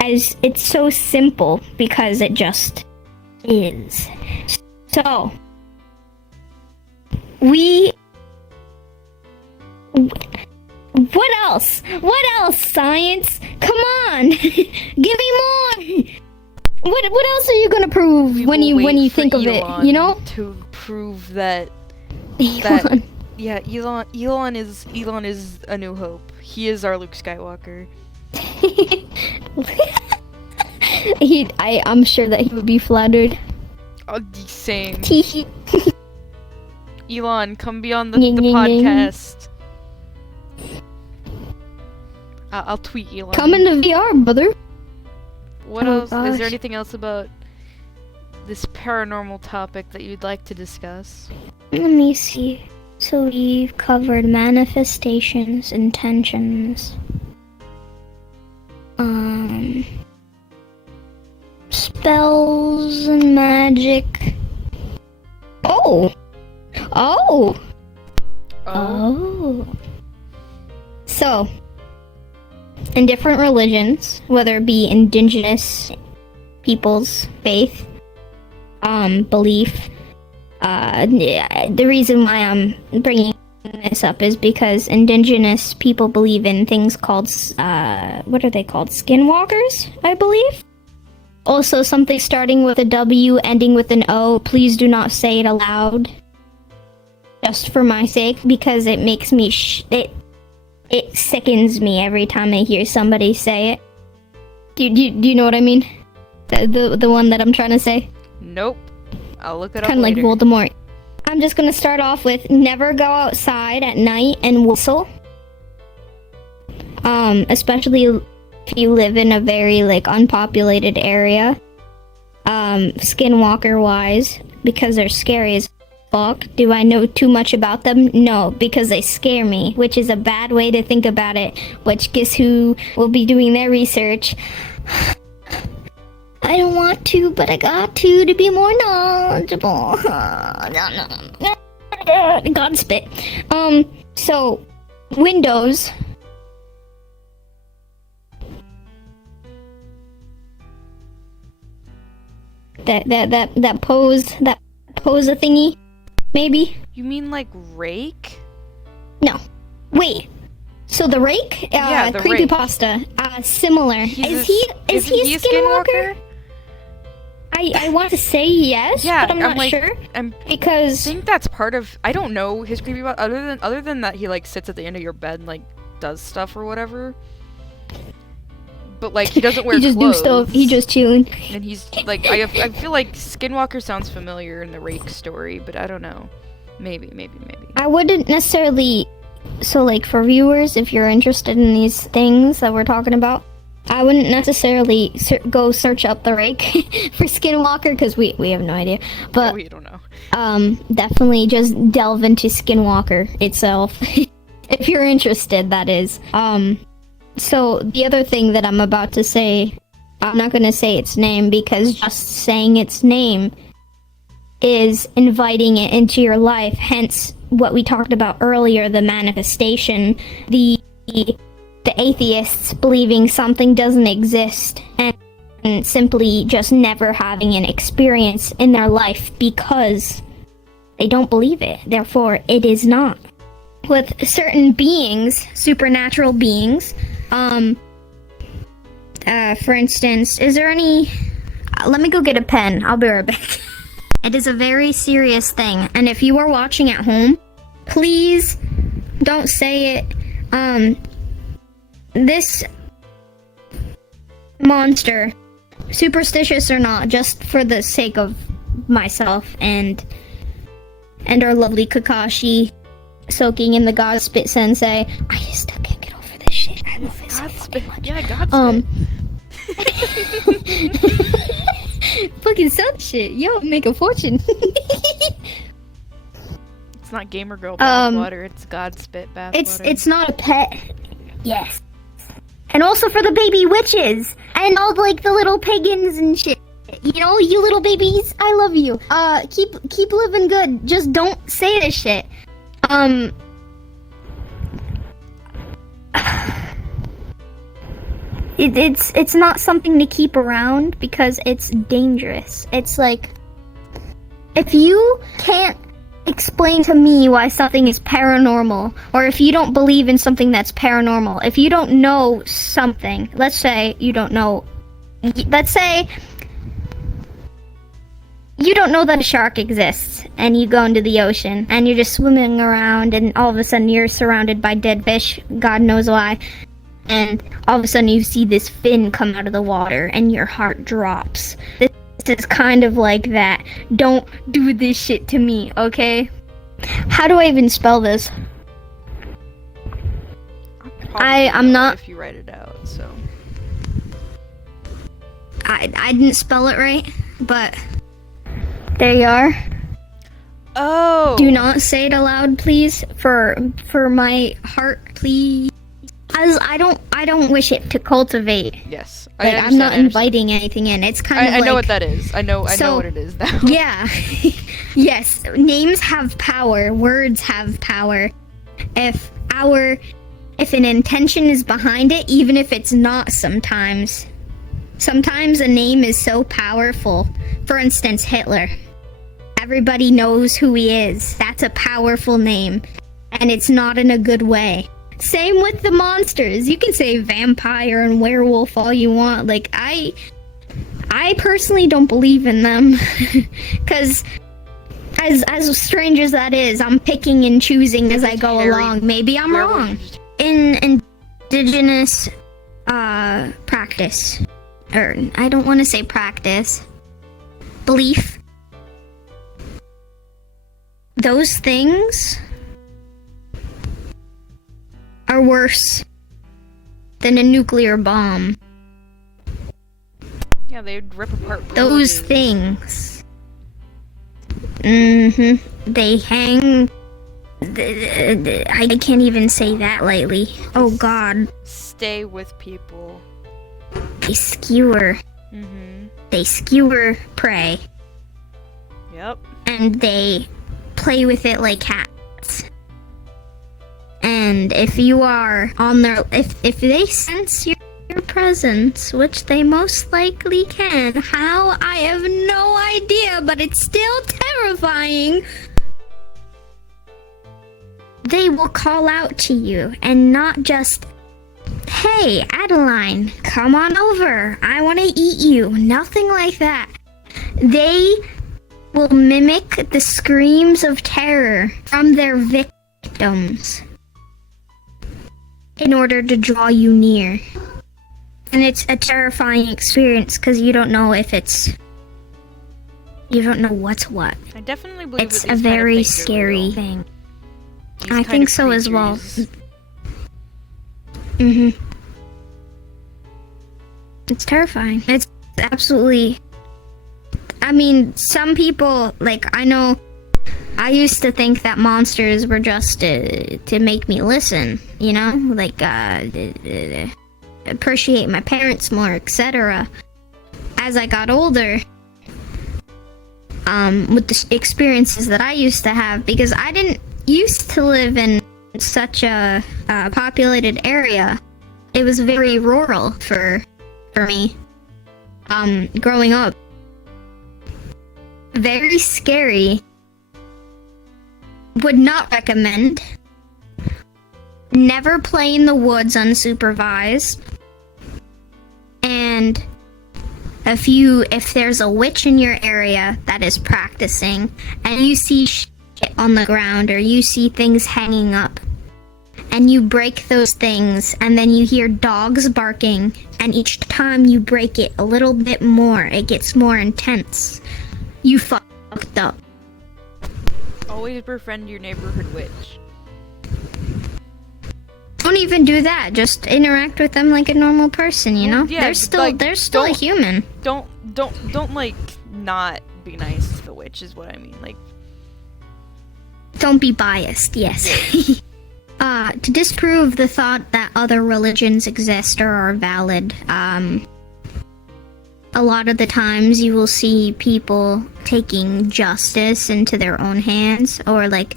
As it's so simple because it just is. So, what else? What else, science? Come on! Give me more! What else are you gonna prove We when will you wait for think of it, Elon you know? to prove that Elon. yeah, Elon is a new hope. He is our Luke Skywalker. I'm sure that he would be flattered. Oh, same. Teehee. Elon, come be on the Ying, ying, ying. podcast. I'll tweet Elon. Come into VR, brother. What Oh, else? Is there gosh. anything else about this paranormal topic that you'd like to discuss? Let me see. So we've covered manifestations, intentions, spells and magic. Oh! So, in different religions, whether it be indigenous people's faith, belief, the reason why I'm bringing this up is because indigenous people believe in things called, what are they called? Skinwalkers, I believe. Also, something starting with a W, ending with an O. Please do not say it aloud. Just for my sake, because it makes me it sickens me every time I hear somebody say it. Do you know what I mean? The one that I'm trying to say? Nope. I'll look it up Kind of like later. Voldemort. I'm just gonna start off with never go outside at night and whistle. Especially if you live in a very like unpopulated area. Skinwalker wise, because they're scary as fuck. Do I know too much about them? No, because they scare me, which is a bad way to think about it. Which guess who will be doing their research? I don't want to, but I got to be more knowledgeable. God spit. So Windows. That pose a thingy, maybe. You mean like rake? No, wait. So the rake, Yeah, the creepypasta, similar. He's Is he a skinwalker? I want to say yes, Yeah, but I'm not like, sure I because think that's part of. I don't know his creepypasta other than that he like sits at the end of your bed and like does stuff or whatever. But like he doesn't wear he just clothes. do stuff. He just chilling. And he's like I feel like Skinwalker sounds familiar in the Rake story, but I don't know. Maybe. I wouldn't necessarily. So, like, for viewers, if you're interested in these things that we're talking about, I wouldn't necessarily go search up the Rake for Skinwalker because we have no idea. But we don't know. definitely just delve into Skinwalker itself if you're interested. That is. So the other thing that I'm about to say, I'm not gonna say its name because just saying its name is inviting it into your life. Hence, what we talked about earlier, the manifestation, the atheists believing something doesn't exist and simply just never having an experience in their life because they don't believe it. Therefore, it is not. With certain beings, supernatural beings, for instance, is there any... let me go get a pen. I'll be right back. It is a very serious thing, and if you are watching at home, please don't say it. This monster, superstitious or not, just for the sake of myself and our lovely Kakashi soaking in the God Spit Sensei, I still can't get over this shit. I love it so fucking much. Yeah, God Spit. Fucking sell shit. Yo, make a fortune. It's not Gamer Girl bathwater, it's God Spit bathwater. It's not a pet. Yes. And also for the baby witches and all like the little pagans and shit. You know, you little babies, I love you. Keep living good. Just don't say this shit. It's not something to keep around because it's dangerous. It's like, if you can't explain to me why something is paranormal, or if you don't believe in something that's paranormal, if you don't know something, let's say you don't know that a shark exists, and you go into the ocean, and you're just swimming around, and all of a sudden you're surrounded by dead fish, God knows why, and all of a sudden you see this fin come out of the water, and your heart drops. This is kind of like that. Don't do this shit to me, okay? How do I even spell this? I'm not... If you write it out, so... I didn't spell it right, but... There you are. Oh! Do not say it aloud, please, for my heart, please. As I don't wish it to cultivate. Yes. Like, I'm not inviting anything in. It's kind of I like... know what that is. I know what it is now. Yeah. Yes. Names have power. Words have power. If an intention is behind it, even if it's not sometimes. Sometimes a name is so powerful. For instance, Hitler. Everybody knows who he is. That's a powerful name. And it's not in a good way. Same with the monsters. You can say vampire and werewolf all you want. Like, I personally don't believe in them. Because as strange as that is, I'm picking and choosing as I go along. Maybe I'm wrong. In indigenous practice, or I don't want to say practice, belief, those things are worse than a nuclear bomb. Yeah, they'd rip apart those villages. Things. They hang... I can't even say that lightly. Oh god. Stay with people. They skewer. They skewer prey. Yep. And they play with it like cats. And if you are on their... If they sense your presence, which they most likely can, how? I have no idea, but it's still terrifying. They will call out to you, and not just, hey, Adeline, come on over, I want to eat you. Nothing like that. They will mimic the screams of terror from their victims in order to draw you near. And it's a terrifying experience because you don't know if it's... You don't know what's what. I definitely believe It's that a these kind of very things are scary real. thing. These I kind think of so as well. creatures. It's terrifying. It's absolutely... I mean, some people, like, I know... I used to think that monsters were just to make me listen, you know? Like, appreciate my parents more, etc. As I got older, with the experiences that I used to have, because I didn't used to live in such a populated area. It was very rural for me, growing up. Very scary. Would not recommend. Never play in the woods unsupervised. And if there's a witch in your area that is practicing and you see shit on the ground or you see things hanging up and you break those things and then you hear dogs barking and each time you break it a little bit more, it gets more intense. You fucked up. Always befriend your neighborhood witch. Don't even do that. Just interact with them like a normal person, you know? Well, yeah, they're still like, a don't- human. Don't like not be nice to the witch is what I mean. Like, Don't be biased, yes. To disprove the thought that other religions exist or are valid, a lot of the times you will see people taking justice into their own hands, or like,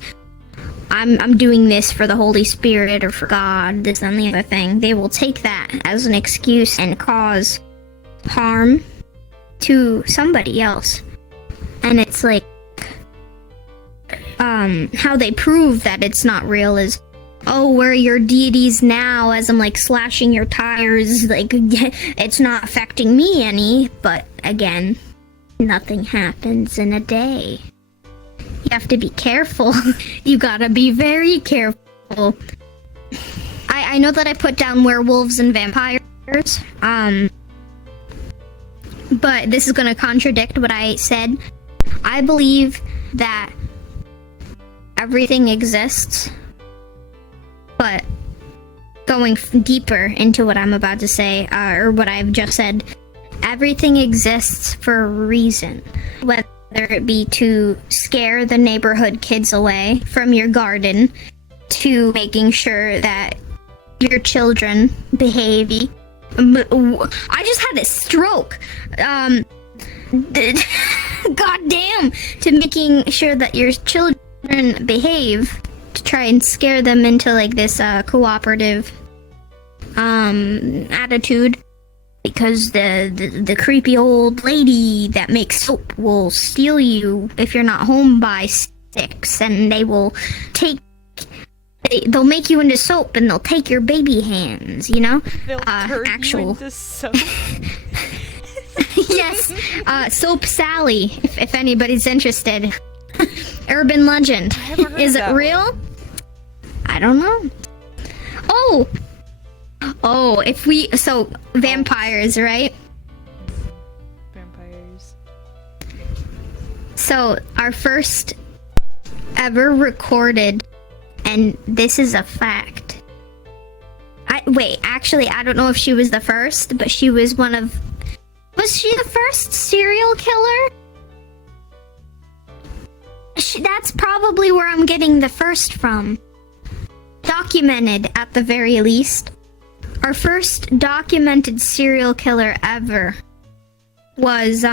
I'm doing this for the Holy Spirit or for God, this and the other thing. They will take that as an excuse and cause harm to somebody else. And it's like, how they prove that it's not real is, oh, where are your deities now? As I'm like slashing your tires, like it's not affecting me any. But again, nothing happens in a day. You have to be careful. You gotta be very careful. I know that I put down werewolves and vampires, but this is gonna contradict what I said. I believe that everything exists, but going deeper into what I'm about to say, or what I've just said, everything exists for a reason. Whether it be to scare the neighborhood kids away from your garden, to making sure that your children behave. I just had a stroke. God damn, to making sure that your children behave, to try and scare them into like this cooperative attitude, because the creepy old lady that makes soap will steal you if you're not home by 6, and they'll make you into soap and they'll take your baby hands, you know? they'll turn you into soap. Yes, Soap Sally, if anybody's interested. Urban legend. never heard Is of it that real? I don't know. Oh, vampires, right? Vampires. So, our first ever recorded, and this is a fact. I don't know if she was the first, but she was was she the first serial killer? That's probably where I'm getting the first from. Documented, at the very least. Our first documented serial killer ever was,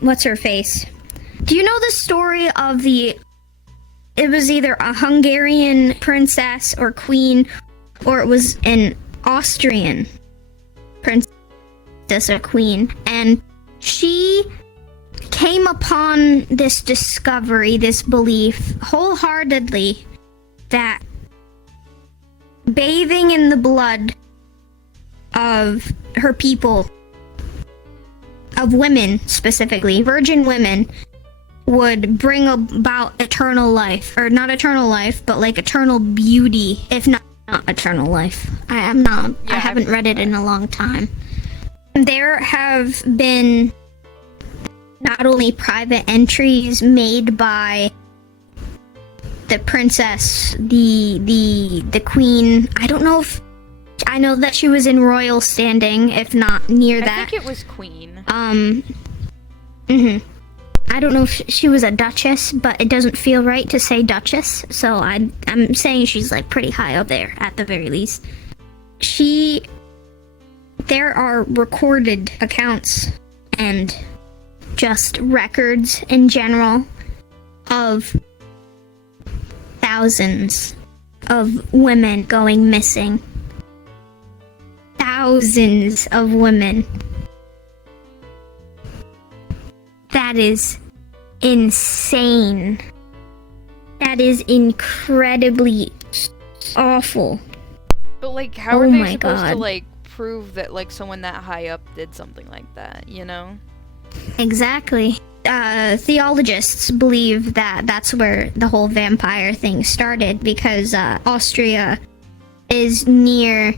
what's her face? Do you know the story of it was either a Hungarian princess or queen, or it was an Austrian princess or queen, and she came upon this discovery, this belief, wholeheartedly, that bathing in the blood of her people of women, specifically virgin women, would bring about eternal life, or not eternal life, but like eternal beauty, if not eternal life. I haven't read it in a long time. There have been not only private entries made by the princess, the queen. I know that she was in royal standing, if not near that. I think it was queen. I don't know if she was a duchess, but it doesn't feel right to say duchess, so I'm saying she's like pretty high up there at the very least. There are recorded accounts and just records in general of thousands of women going missing. Thousands of women. That is insane. That is incredibly awful. But like, how Oh are they my supposed to God. like prove that like someone that high up did something like that, you know? Exactly. Theologists believe that that's where the whole vampire thing started, because Austria is near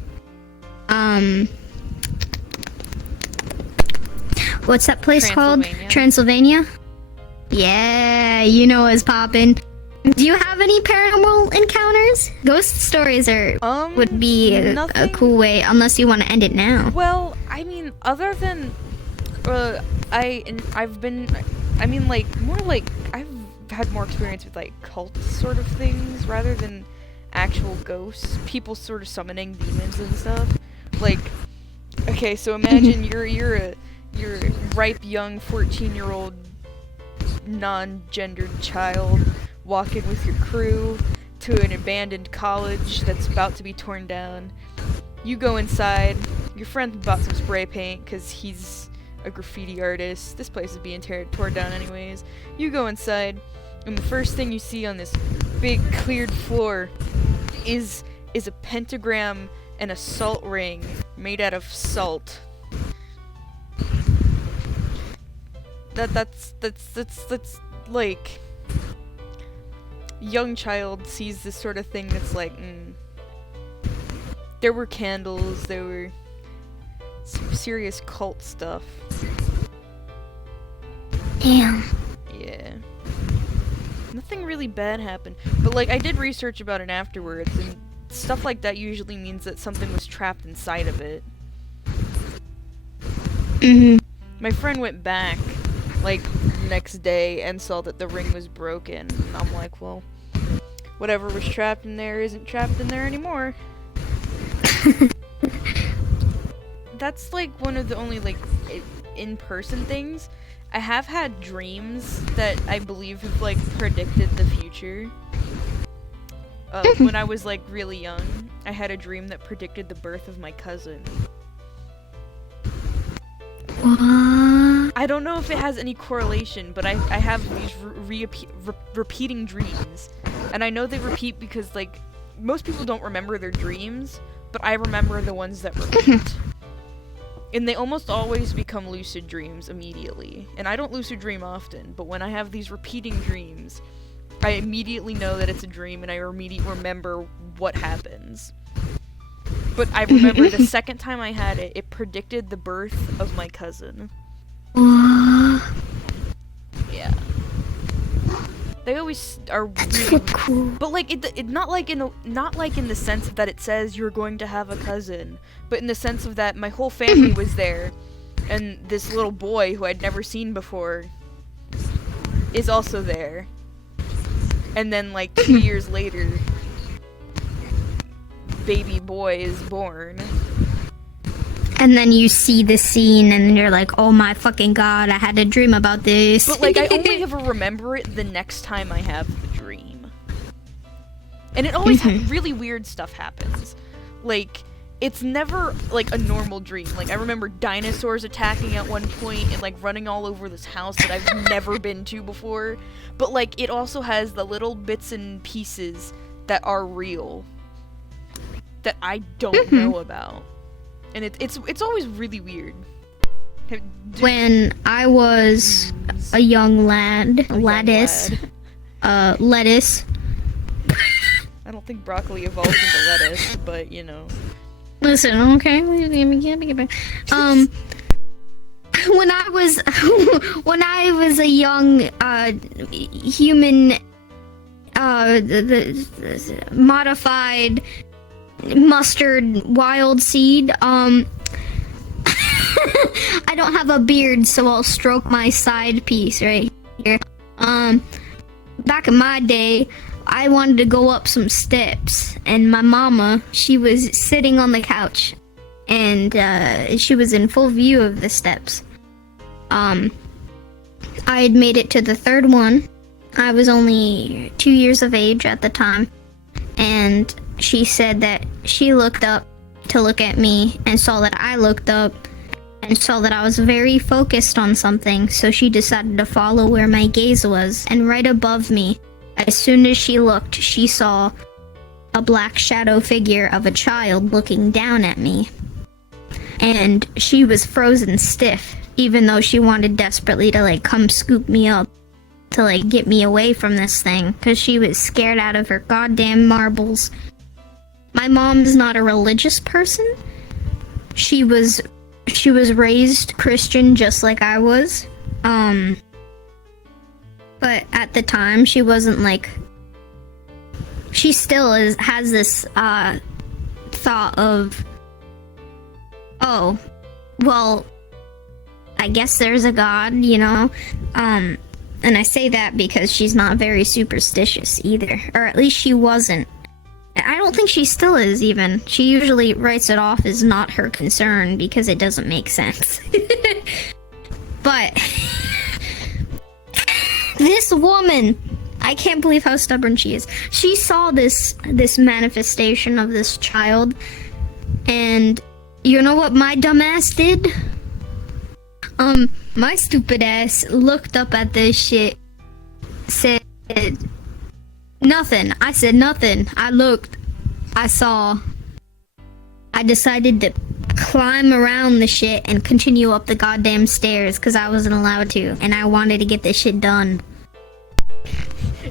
what's that place called? Transylvania? Yeah, you know what's poppin'. Do you have any paranormal encounters? Ghost stories would be a nothing. cool way, unless you want to end it now. Well, I mean, other than I've had more experience with like cult sort of things rather than actual ghosts. People sort of summoning demons and stuff. Like, okay, so imagine you're a ripe young 14-year-old non-gendered child walking with your crew to an abandoned college that's about to be torn down. You go inside. Your friend bought some spray paint because he's a graffiti artist. This place is being torn down anyways. You go inside, and the first thing you see on this big cleared floor is a pentagram and a salt ring made out of salt. That's like, young child sees this sort of thing that's like, there were candles, there were some serious cult stuff. Damn. Yeah. Nothing really bad happened, but like I did research about it afterwards, and stuff like that usually means that something was trapped inside of it. My friend went back like next day and saw that the ring was broken. And I'm like, well, whatever was trapped in there isn't trapped in there anymore. That's like one of the only like in-person things. I have had dreams that I believe have like predicted the future. When I was like really young, I had a dream that predicted the birth of my cousin. What? I don't know if it has any correlation, but I have these repeating dreams. And I know they repeat because, like, most people don't remember their dreams, but I remember the ones that repeat. And they almost always become lucid dreams immediately. And I don't lucid dream often, but when I have these repeating dreams, I immediately know that it's a dream, and I immediately remember what happens. But I remember the second time I had it, it predicted the birth of my cousin. Yeah. They always are really cool. But like it not like in the sense that it says you're going to have a cousin, but in the sense of that my whole family was there, and this little boy who I'd never seen before is also there. And then like 2 years later, baby boy is born. And then you see the scene and you're like, oh my fucking god, I had a dream about this. But like I only ever remember it the next time I have the dream. And it always really weird stuff happens. Like, it's never like a normal dream. Like, I remember dinosaurs attacking at one point and like running all over this house that I've never been to before. But like it also has the little bits and pieces that are real that I don't know about. And it's always really weird. when I was a young lad, lettuce. I don't think broccoli evolved into lettuce, but you know. Listen, okay, let me get back. When I was a young human, the modified mustard wild seed, I don't have a beard, so I'll stroke my side piece right here. Back in my day, I wanted to go up some steps, and my mama, she was sitting on the couch, and she was in full view of the steps. I had made it to the third one. I was only 2 years of age at the time, and she said that she looked up to look at me and saw that I looked up and saw that I was very focused on something, so she decided to follow where my gaze was, and right above me, as soon as she looked, she saw a black shadow figure of a child looking down at me. And she was frozen stiff, even though she wanted desperately to like come scoop me up to like get me away from this thing, because she was scared out of her goddamn marbles. My mom's not a religious person. She was raised Christian just like I was. But at the time, she wasn't like... She still has this thought of, oh, well, I guess there's a God, you know? And I say that because she's not very superstitious either. Or at least she wasn't. I don't think she still is, even. She usually writes it off as not her concern because it doesn't make sense. But this woman, I can't believe how stubborn she is. She saw this manifestation of this child, and you know what my dumbass did? My stupid ass looked up at this shit, said nothing. I said nothing. I looked. I saw. I decided to climb around the shit and continue up the goddamn stairs because I wasn't allowed to, and I wanted to get this shit done.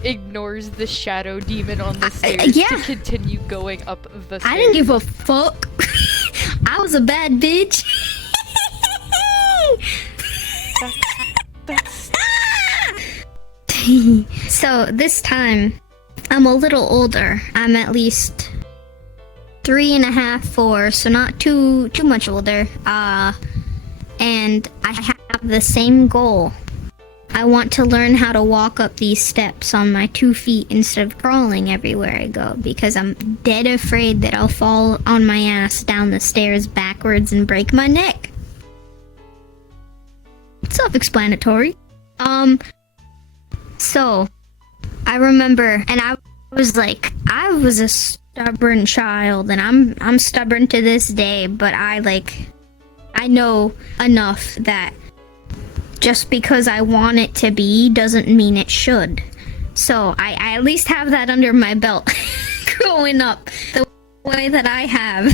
Ignores the shadow demon on the stairs yeah. to continue going up the stairs. I didn't give a fuck. I was a bad bitch. That's So this time, I'm a little older. I'm at least 3.5, 4, so not too much older. And I have the same goal. I want to learn how to walk up these steps on my 2 feet instead of crawling everywhere I go, because I'm dead afraid that I'll fall on my ass down the stairs backwards and break my neck. Self-explanatory. So I remember, and I was like, I was a stubborn child, and I'm stubborn to this day, but I know enough that just because I want it to be doesn't mean it should. So I at least have that under my belt growing up the way that I have.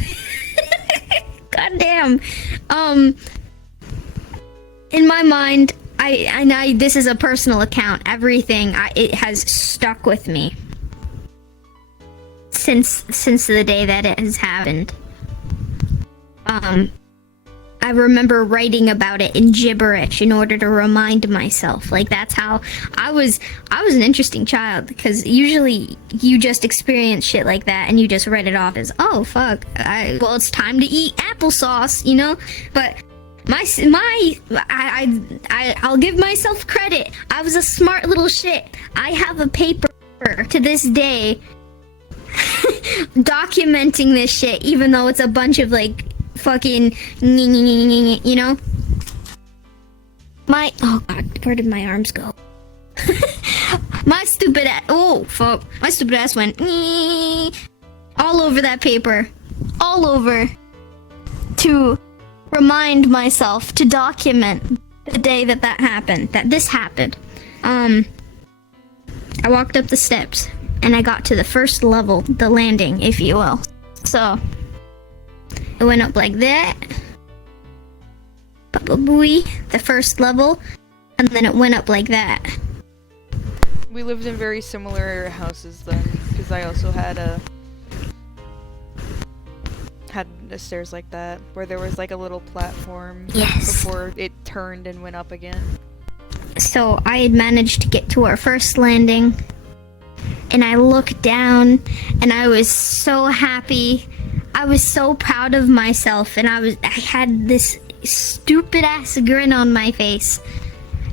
God damn. In my mind, I this is a personal account. Everything it has stuck with me since the day that it has happened. I remember writing about it in gibberish in order to remind myself. Like, that's how I was an interesting child, because usually you just experience shit like that and you just write it off as, oh fuck, well, it's time to eat applesauce, you know? But I'll give myself credit. I was a smart little shit. I have a paper to this day documenting this shit, even though it's a bunch of like fucking, you know? Oh god, where did my arms go? My stupid ass, oh fuck, my stupid ass went all over that paper, all over, to remind myself to document the day that happened, that this happened. I walked up the steps and I got to the first level, the landing, if you will. So it went up like that. But buoy, the first level, and then it went up like that. We lived in very similar houses then, because I also had a stairs like that, where there was like a little platform Yes. before it turned and went up again. So I had managed to get to our first landing, and I looked down, and I was so happy. I was so proud of myself, and I had this stupid ass grin on my face.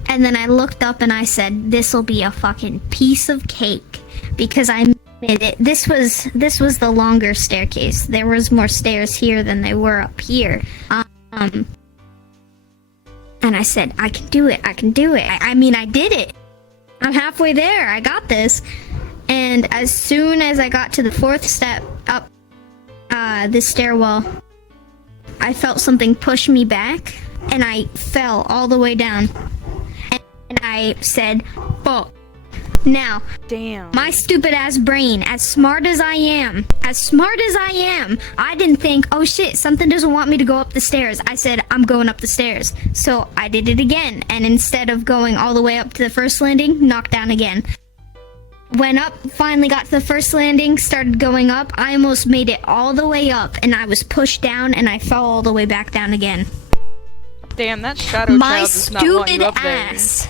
And then I looked up and I said, "This'll be a fucking piece of cake," because I made it. This was the longer staircase. There was more stairs here than there were up here. And I said, "I can do it. I can do it." I mean, I did it. I'm halfway there. I got this. And as soon as I got to the fourth step up this stairwell, I felt something push me back, and I fell all the way down. And I said, "Fuck." Now, Damn. my stupid ass brain, as smart as I am, I didn't think, "Oh shit, something doesn't want me to go up the stairs." I said, "I'm going up the stairs." So I did it again, and instead of going all the way up to the first landing, knocked down again. Went up, finally got to the first landing, started going up. I almost made it all the way up, and I was pushed down, and I fell all the way back down again. Damn, that shadow My child does not want you stupid up there. ass.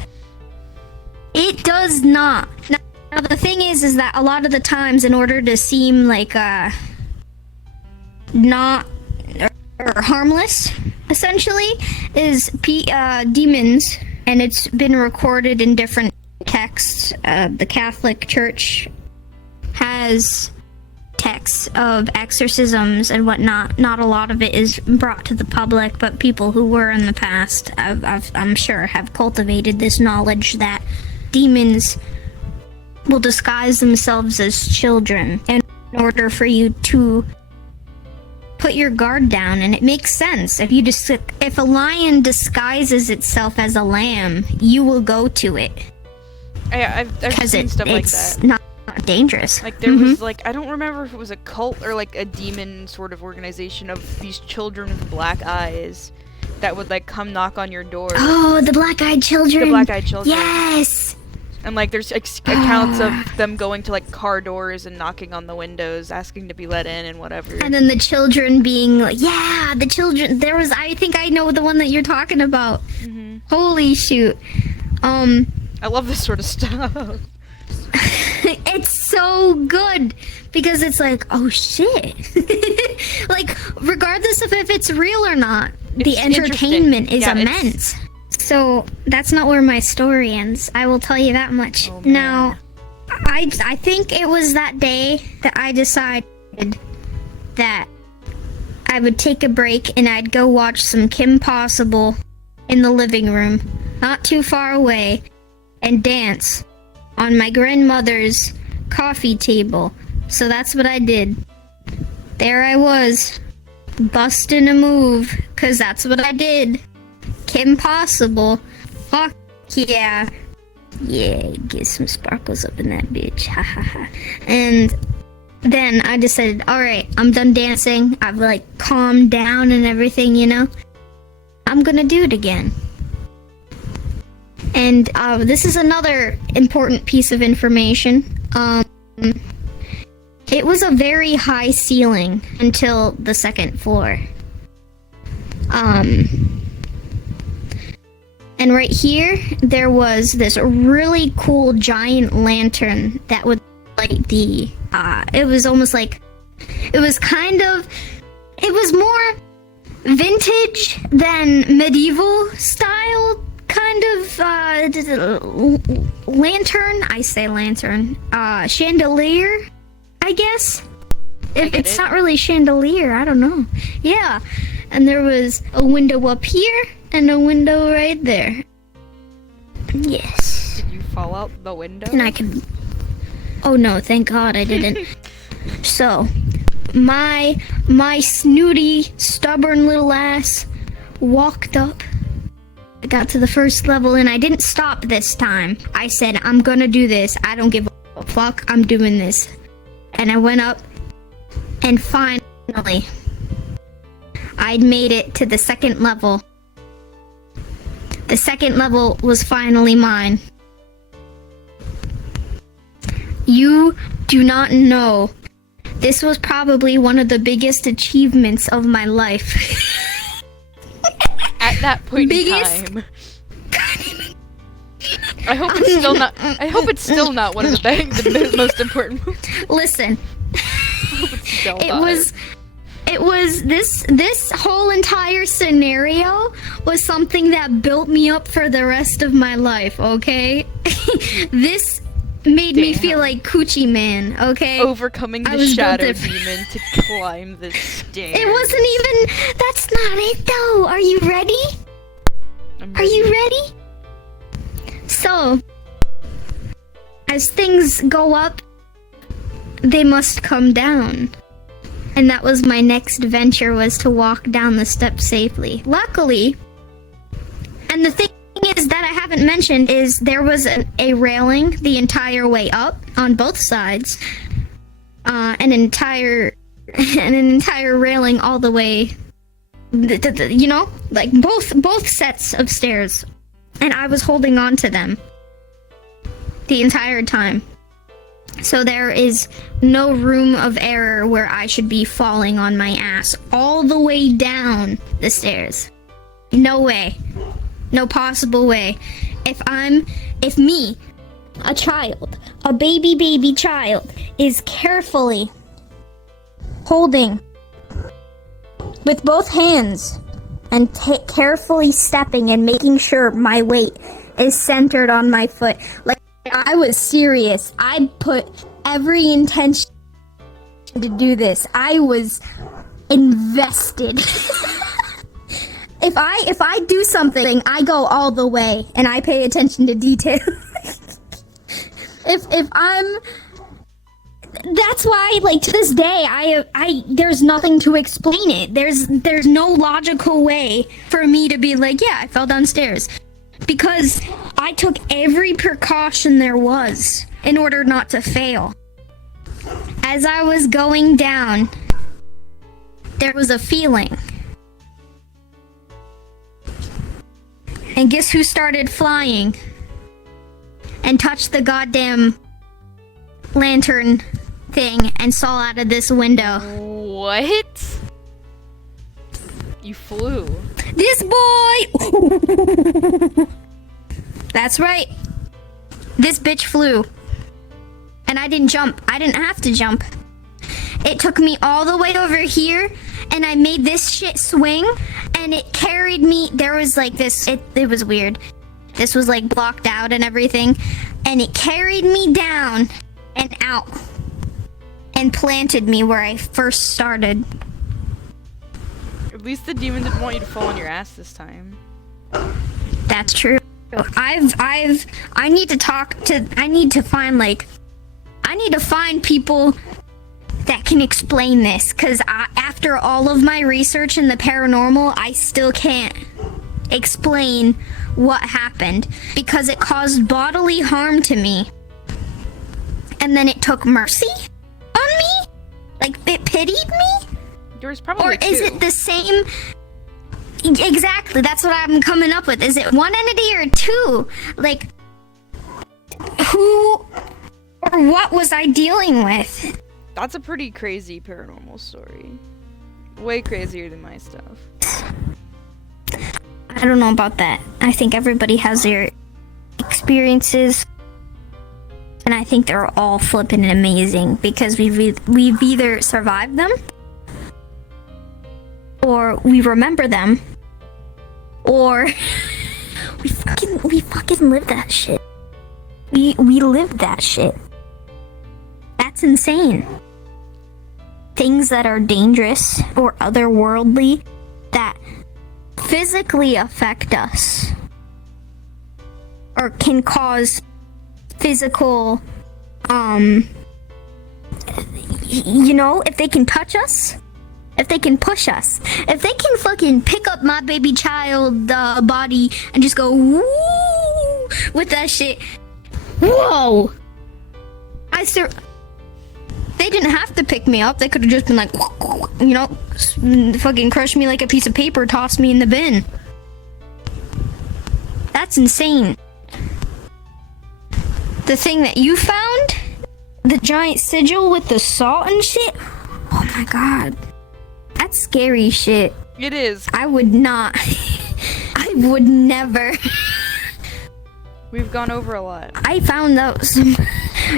It does not. Now the thing is that a lot of the times, in order to seem like not or harmless, essentially, is demons, and it's been recorded in different texts. The Catholic Church has texts of exorcisms and whatnot. Not a lot of it is brought to the public, but people who were in the past, I'm sure, have cultivated this knowledge that demons will disguise themselves as children in order for you to put your guard down. And it makes sense. If a lion disguises itself as a lamb, you will go to it. I've seen stuff like it's that. not dangerous. Like there was like, I don't remember if it was a cult or like a demon sort of organization of these children with black eyes that would like come knock on your door. Oh, the black-eyed children. The black-eyed children. Yes. And like there's accounts of them going to like car doors and knocking on the windows, asking to be let in and whatever. And then the children being like, yeah, the children. There was, I think I know the one that you're talking about. Holy shoot. I love this sort of stuff. It's so good because it's like, oh shit. Like, regardless of if it's real or not, the It's entertainment is interesting. Yeah, immense. So that's not where my story ends. I will tell you that much. Oh, man. Now, I think it was that day that I decided that I would take a break and I'd go watch some Kim Possible in the living room, not too far away, and dance on my grandmother's coffee table. So that's what I did. There I was, busting a move, cause that's what I did. Kim Possible. Fuck yeah. Yeah, get some sparkles up in that bitch. Ha ha ha. And then I decided, alright, I'm done dancing. I've like calmed down and everything, you know? I'm gonna do it again. And this is another important piece of information. It was a very high ceiling until the second floor. And right here, there was this really cool giant lantern that would light the, it was almost like, it was more vintage than medieval style kind of, lantern. I say lantern. Chandelier, I guess. It's not really chandelier, I don't know. Yeah. And there was a window up here and a window right there. Yes. Did you fall out the window? And I could... Oh no, thank God I didn't. So, my snooty, stubborn little ass walked up. I got to the first level and I didn't stop this time. I said, I'm gonna do this. I don't give a fuck. I'm doing this. And I went up and finally I'd made it to the second level. The second level was finally mine. You do not know. This was probably one of the biggest achievements of my life. At that point Biggest- in time. I hope it's still not. I hope it's still not one of the most important moves. Listen, Still it not. was this whole entire scenario was something that built me up for the rest of my life, okay? This made me Damn. feel like Coochie Man, okay? Overcoming I the was built shadow different. demon to climb the stairs. It wasn't even. That's not it, though. Are you ready? I'm Are you ready? So, as things go up, they must come down. And that was my next venture, was to walk down the steps safely. Luckily, and the thing is that I haven't mentioned is there was a railing the entire way up on both sides. An entire railing all the way, you know, like both sets of stairs. And I was holding on to them the entire time. So there is no room of error where I should be falling on my ass all the way down the stairs. No way. No possible way. If me, a child, a baby child, is carefully holding with both hands and carefully stepping and making sure my weight is centered on my foot. Like, I was serious. I put every intention to do this. I was invested. If I do something, I go all the way and I pay attention to detail. if I'm That's why, like, to this day, I there's nothing to explain it. There's no logical way for me to be like, yeah, I fell downstairs. Because I took every precaution there was in order not to fail. As I was going down, there was a feeling. And guess who started flying? And touched the goddamn lantern thing and saw out of this window. What? You flew. This boy! That's right. This bitch flew. And I didn't jump. I didn't have to jump. It took me all the way over here, and I made this shit swing, and it carried me. There was like this, it was weird. This was like blocked out and everything, and it carried me down and out and planted me where I first started. At least the demon didn't want you to fall on your ass this time. That's true. I need to find people that can explain this, because after all of my research in the paranormal, I still can't explain what happened, because it caused bodily harm to me. And then it took mercy on me? Like, it pitied me? There was probably Or is two. it the same? Exactly, that's what I'm coming up with. Is it one entity or two? Like, who or what was I dealing with? That's a pretty crazy paranormal story. Way crazier than my stuff. I don't know about that. I think everybody has their experiences, and I think they're all flippin' amazing because we've either survived them, or we remember them, or we fucking live that shit. We live that shit. That's insane. Things that are dangerous or otherworldly that physically affect us or can cause physical, you know, if they can touch us, if they can push us, if they can fucking pick up my baby child body and just go woo with that shit. Whoa! They didn't have to pick me up. They could have just been like, you know, fucking crushed me like a piece of paper, tossed me in the bin. That's insane. The thing that you found? The giant sigil with the salt and shit? Oh my god. That's scary shit. It is. I would not. I would never. We've gone over a lot. I found those.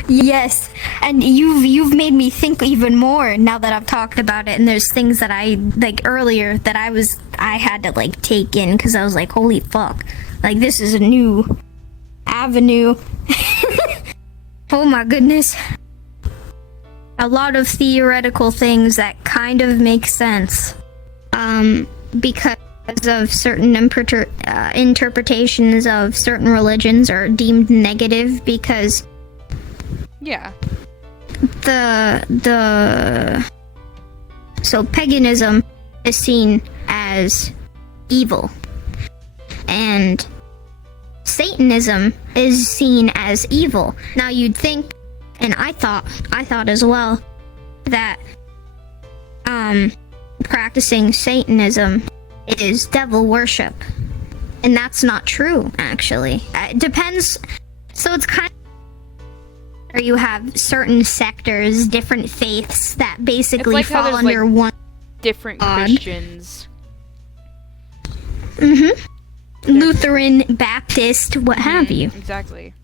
Yes. And you've made me think even more now that I've talked about it. And there's things that I, like, earlier that I had to, like, take in because I was like, holy fuck. Like, this is a new avenue. Oh my goodness. A lot of theoretical things that kind of make sense. Because of certain interpretations of certain religions are deemed negative because Yeah. so paganism is seen as evil, and Satanism is seen as evil. Now you'd think, and I thought as well, that practicing Satanism is devil worship, and that's not true. Actually, it depends. So it's kind of, or you have certain sectors, different faiths that basically like how fall there's, under like, one. Different God. Christians. Lutheran, Baptist, what have you. Exactly.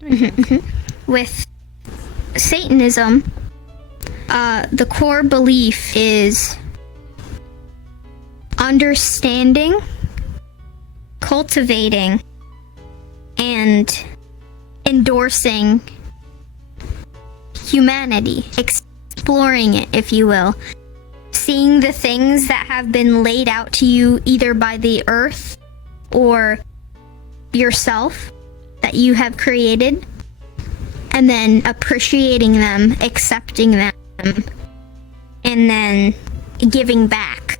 That makes sense. With Satanism, the core belief is understanding, cultivating, and endorsing humanity, exploring it, if you will. Seeing the things that have been laid out to you either by the earth or yourself that you have created, and then appreciating them, accepting them, and then giving back.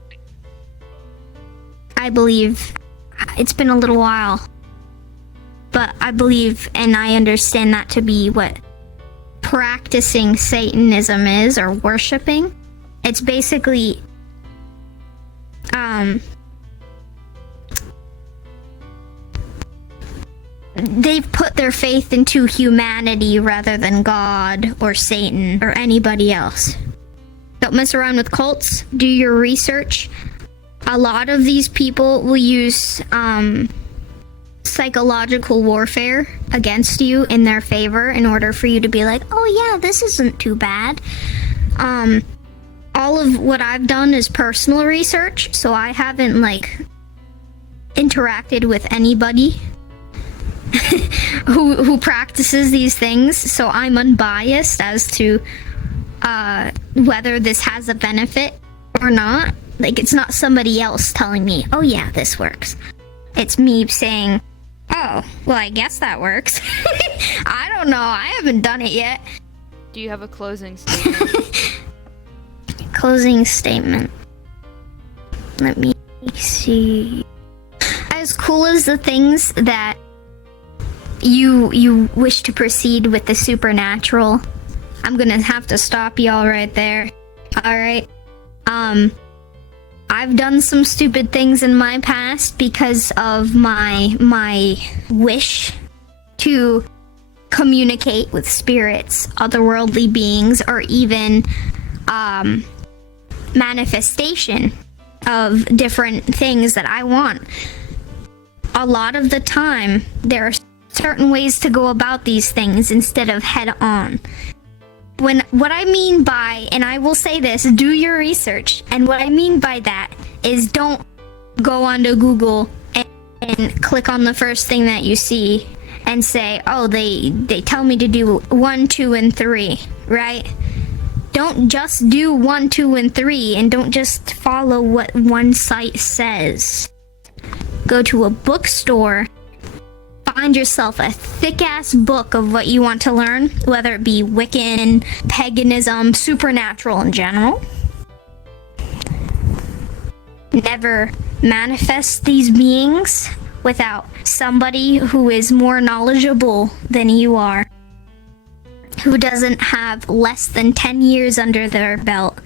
I believe it's been a little while, but I believe and I understand that to be what practicing Satanism is, or worshiping. It's basically they've put their faith into humanity rather than God or Satan or anybody else. Don't mess around with cults. Do your research. A lot of these people will use psychological warfare against you in their favor in order for you to be like, oh yeah, this isn't too bad. All of what I've done is personal research, so I haven't, like, interacted with anybody who practices these things, so I'm unbiased as to whether this has a benefit or not. Like, it's not somebody else telling me, oh yeah, this works. It's me saying, oh, well, I guess that works. I don't know, I haven't done it yet. Do you have a closing statement? Closing statement. Let me see. As cool as the things that you wish to proceed with the supernatural, I'm gonna have to stop y'all right there. Alright? I've done some stupid things in my past because of my wish to communicate with spirits, otherworldly beings, or even manifestation of different things that I want. A lot of the time, there are certain ways to go about these things instead of head on. What I mean by, and I will say this, do your research, and what I mean by that is don't go onto Google and click on the first thing that you see and say, oh, they tell me to do 1, 2, and 3, right? Don't just do 1, 2, and 3, and don't just follow what one site says. Go to a bookstore, find yourself a thick-ass book of what you want to learn, whether it be Wiccan, paganism, supernatural in general. Never manifest these beings without somebody who is more knowledgeable than you are, who doesn't have less than 10 years under their belt.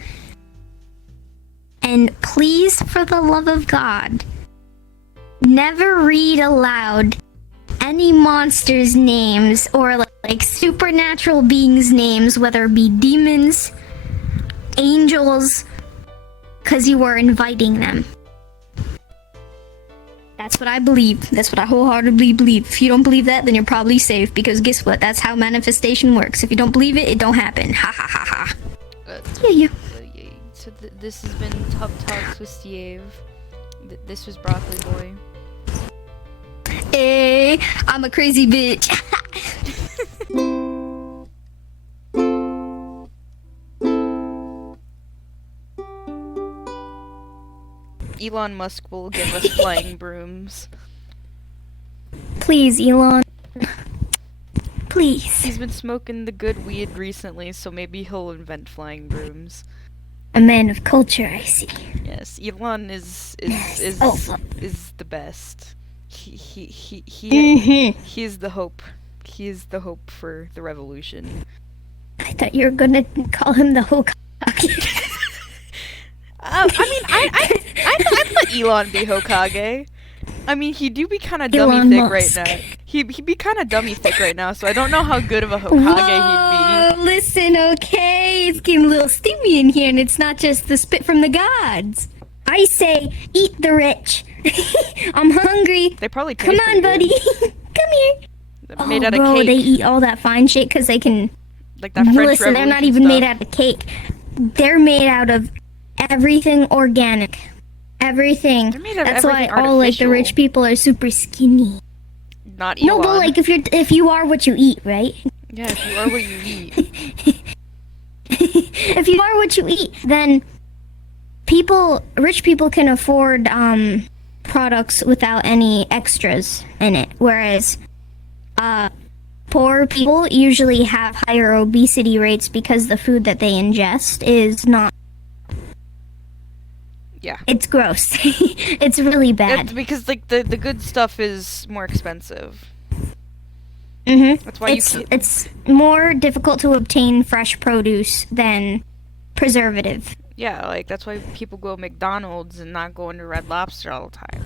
And please, for the love of God, never read aloud any monsters' names or like supernatural beings' names, whether it be demons, angels, because you were inviting them. That's what I believe. That's what I wholeheartedly believe. If you don't believe that, then you're probably safe, because guess what? That's how manifestation works. If you don't believe it, it don't happen. Ha ha ha ha. Yeah. So this has been Tough Talks with Steve. This was Broccoli Boy. Hey, I'm a crazy bitch. Elon Musk will give us flying brooms. Please, Elon. Please. He's been smoking the good weed recently, so maybe he'll invent flying brooms. A man of culture, I see. Yes, Elon is the best. He is the hope. He is the hope for the revolution. I thought you were gonna call him the Hokage. I'd let Elon be Hokage. I mean, he do be kind of dummy Elon thick Musk. right now. He be kind of dummy thick right now, so I don't know how good of a Hokage he'd be. Listen, okay, it's getting a little steamy in here, and it's not just the spit from the gods. I say, eat the rich. I'm hungry. They probably taste Come pretty on, buddy. good. Come here. They're made out of bro, cake. they eat all that fine shit because they can. Like that French Listen, they're not Revolution even made stuff. out of cake. They're made out of everything organic. Everything. They're made of That's why everything all like the artificial. rich people are super skinny. Not Elon. No, but like if you are what you eat, right? Yeah, if you are what you eat. If you are what you eat, then rich people can afford products without any extras in it, whereas poor people usually have higher obesity rates because the food that they ingest is not. Yeah. It's gross. It's really bad. It's because like the good stuff is more expensive. Mm-hmm. That's why It's more difficult to obtain fresh produce than preservative. Yeah, like that's why people go to McDonald's and not going to Red Lobster all the time.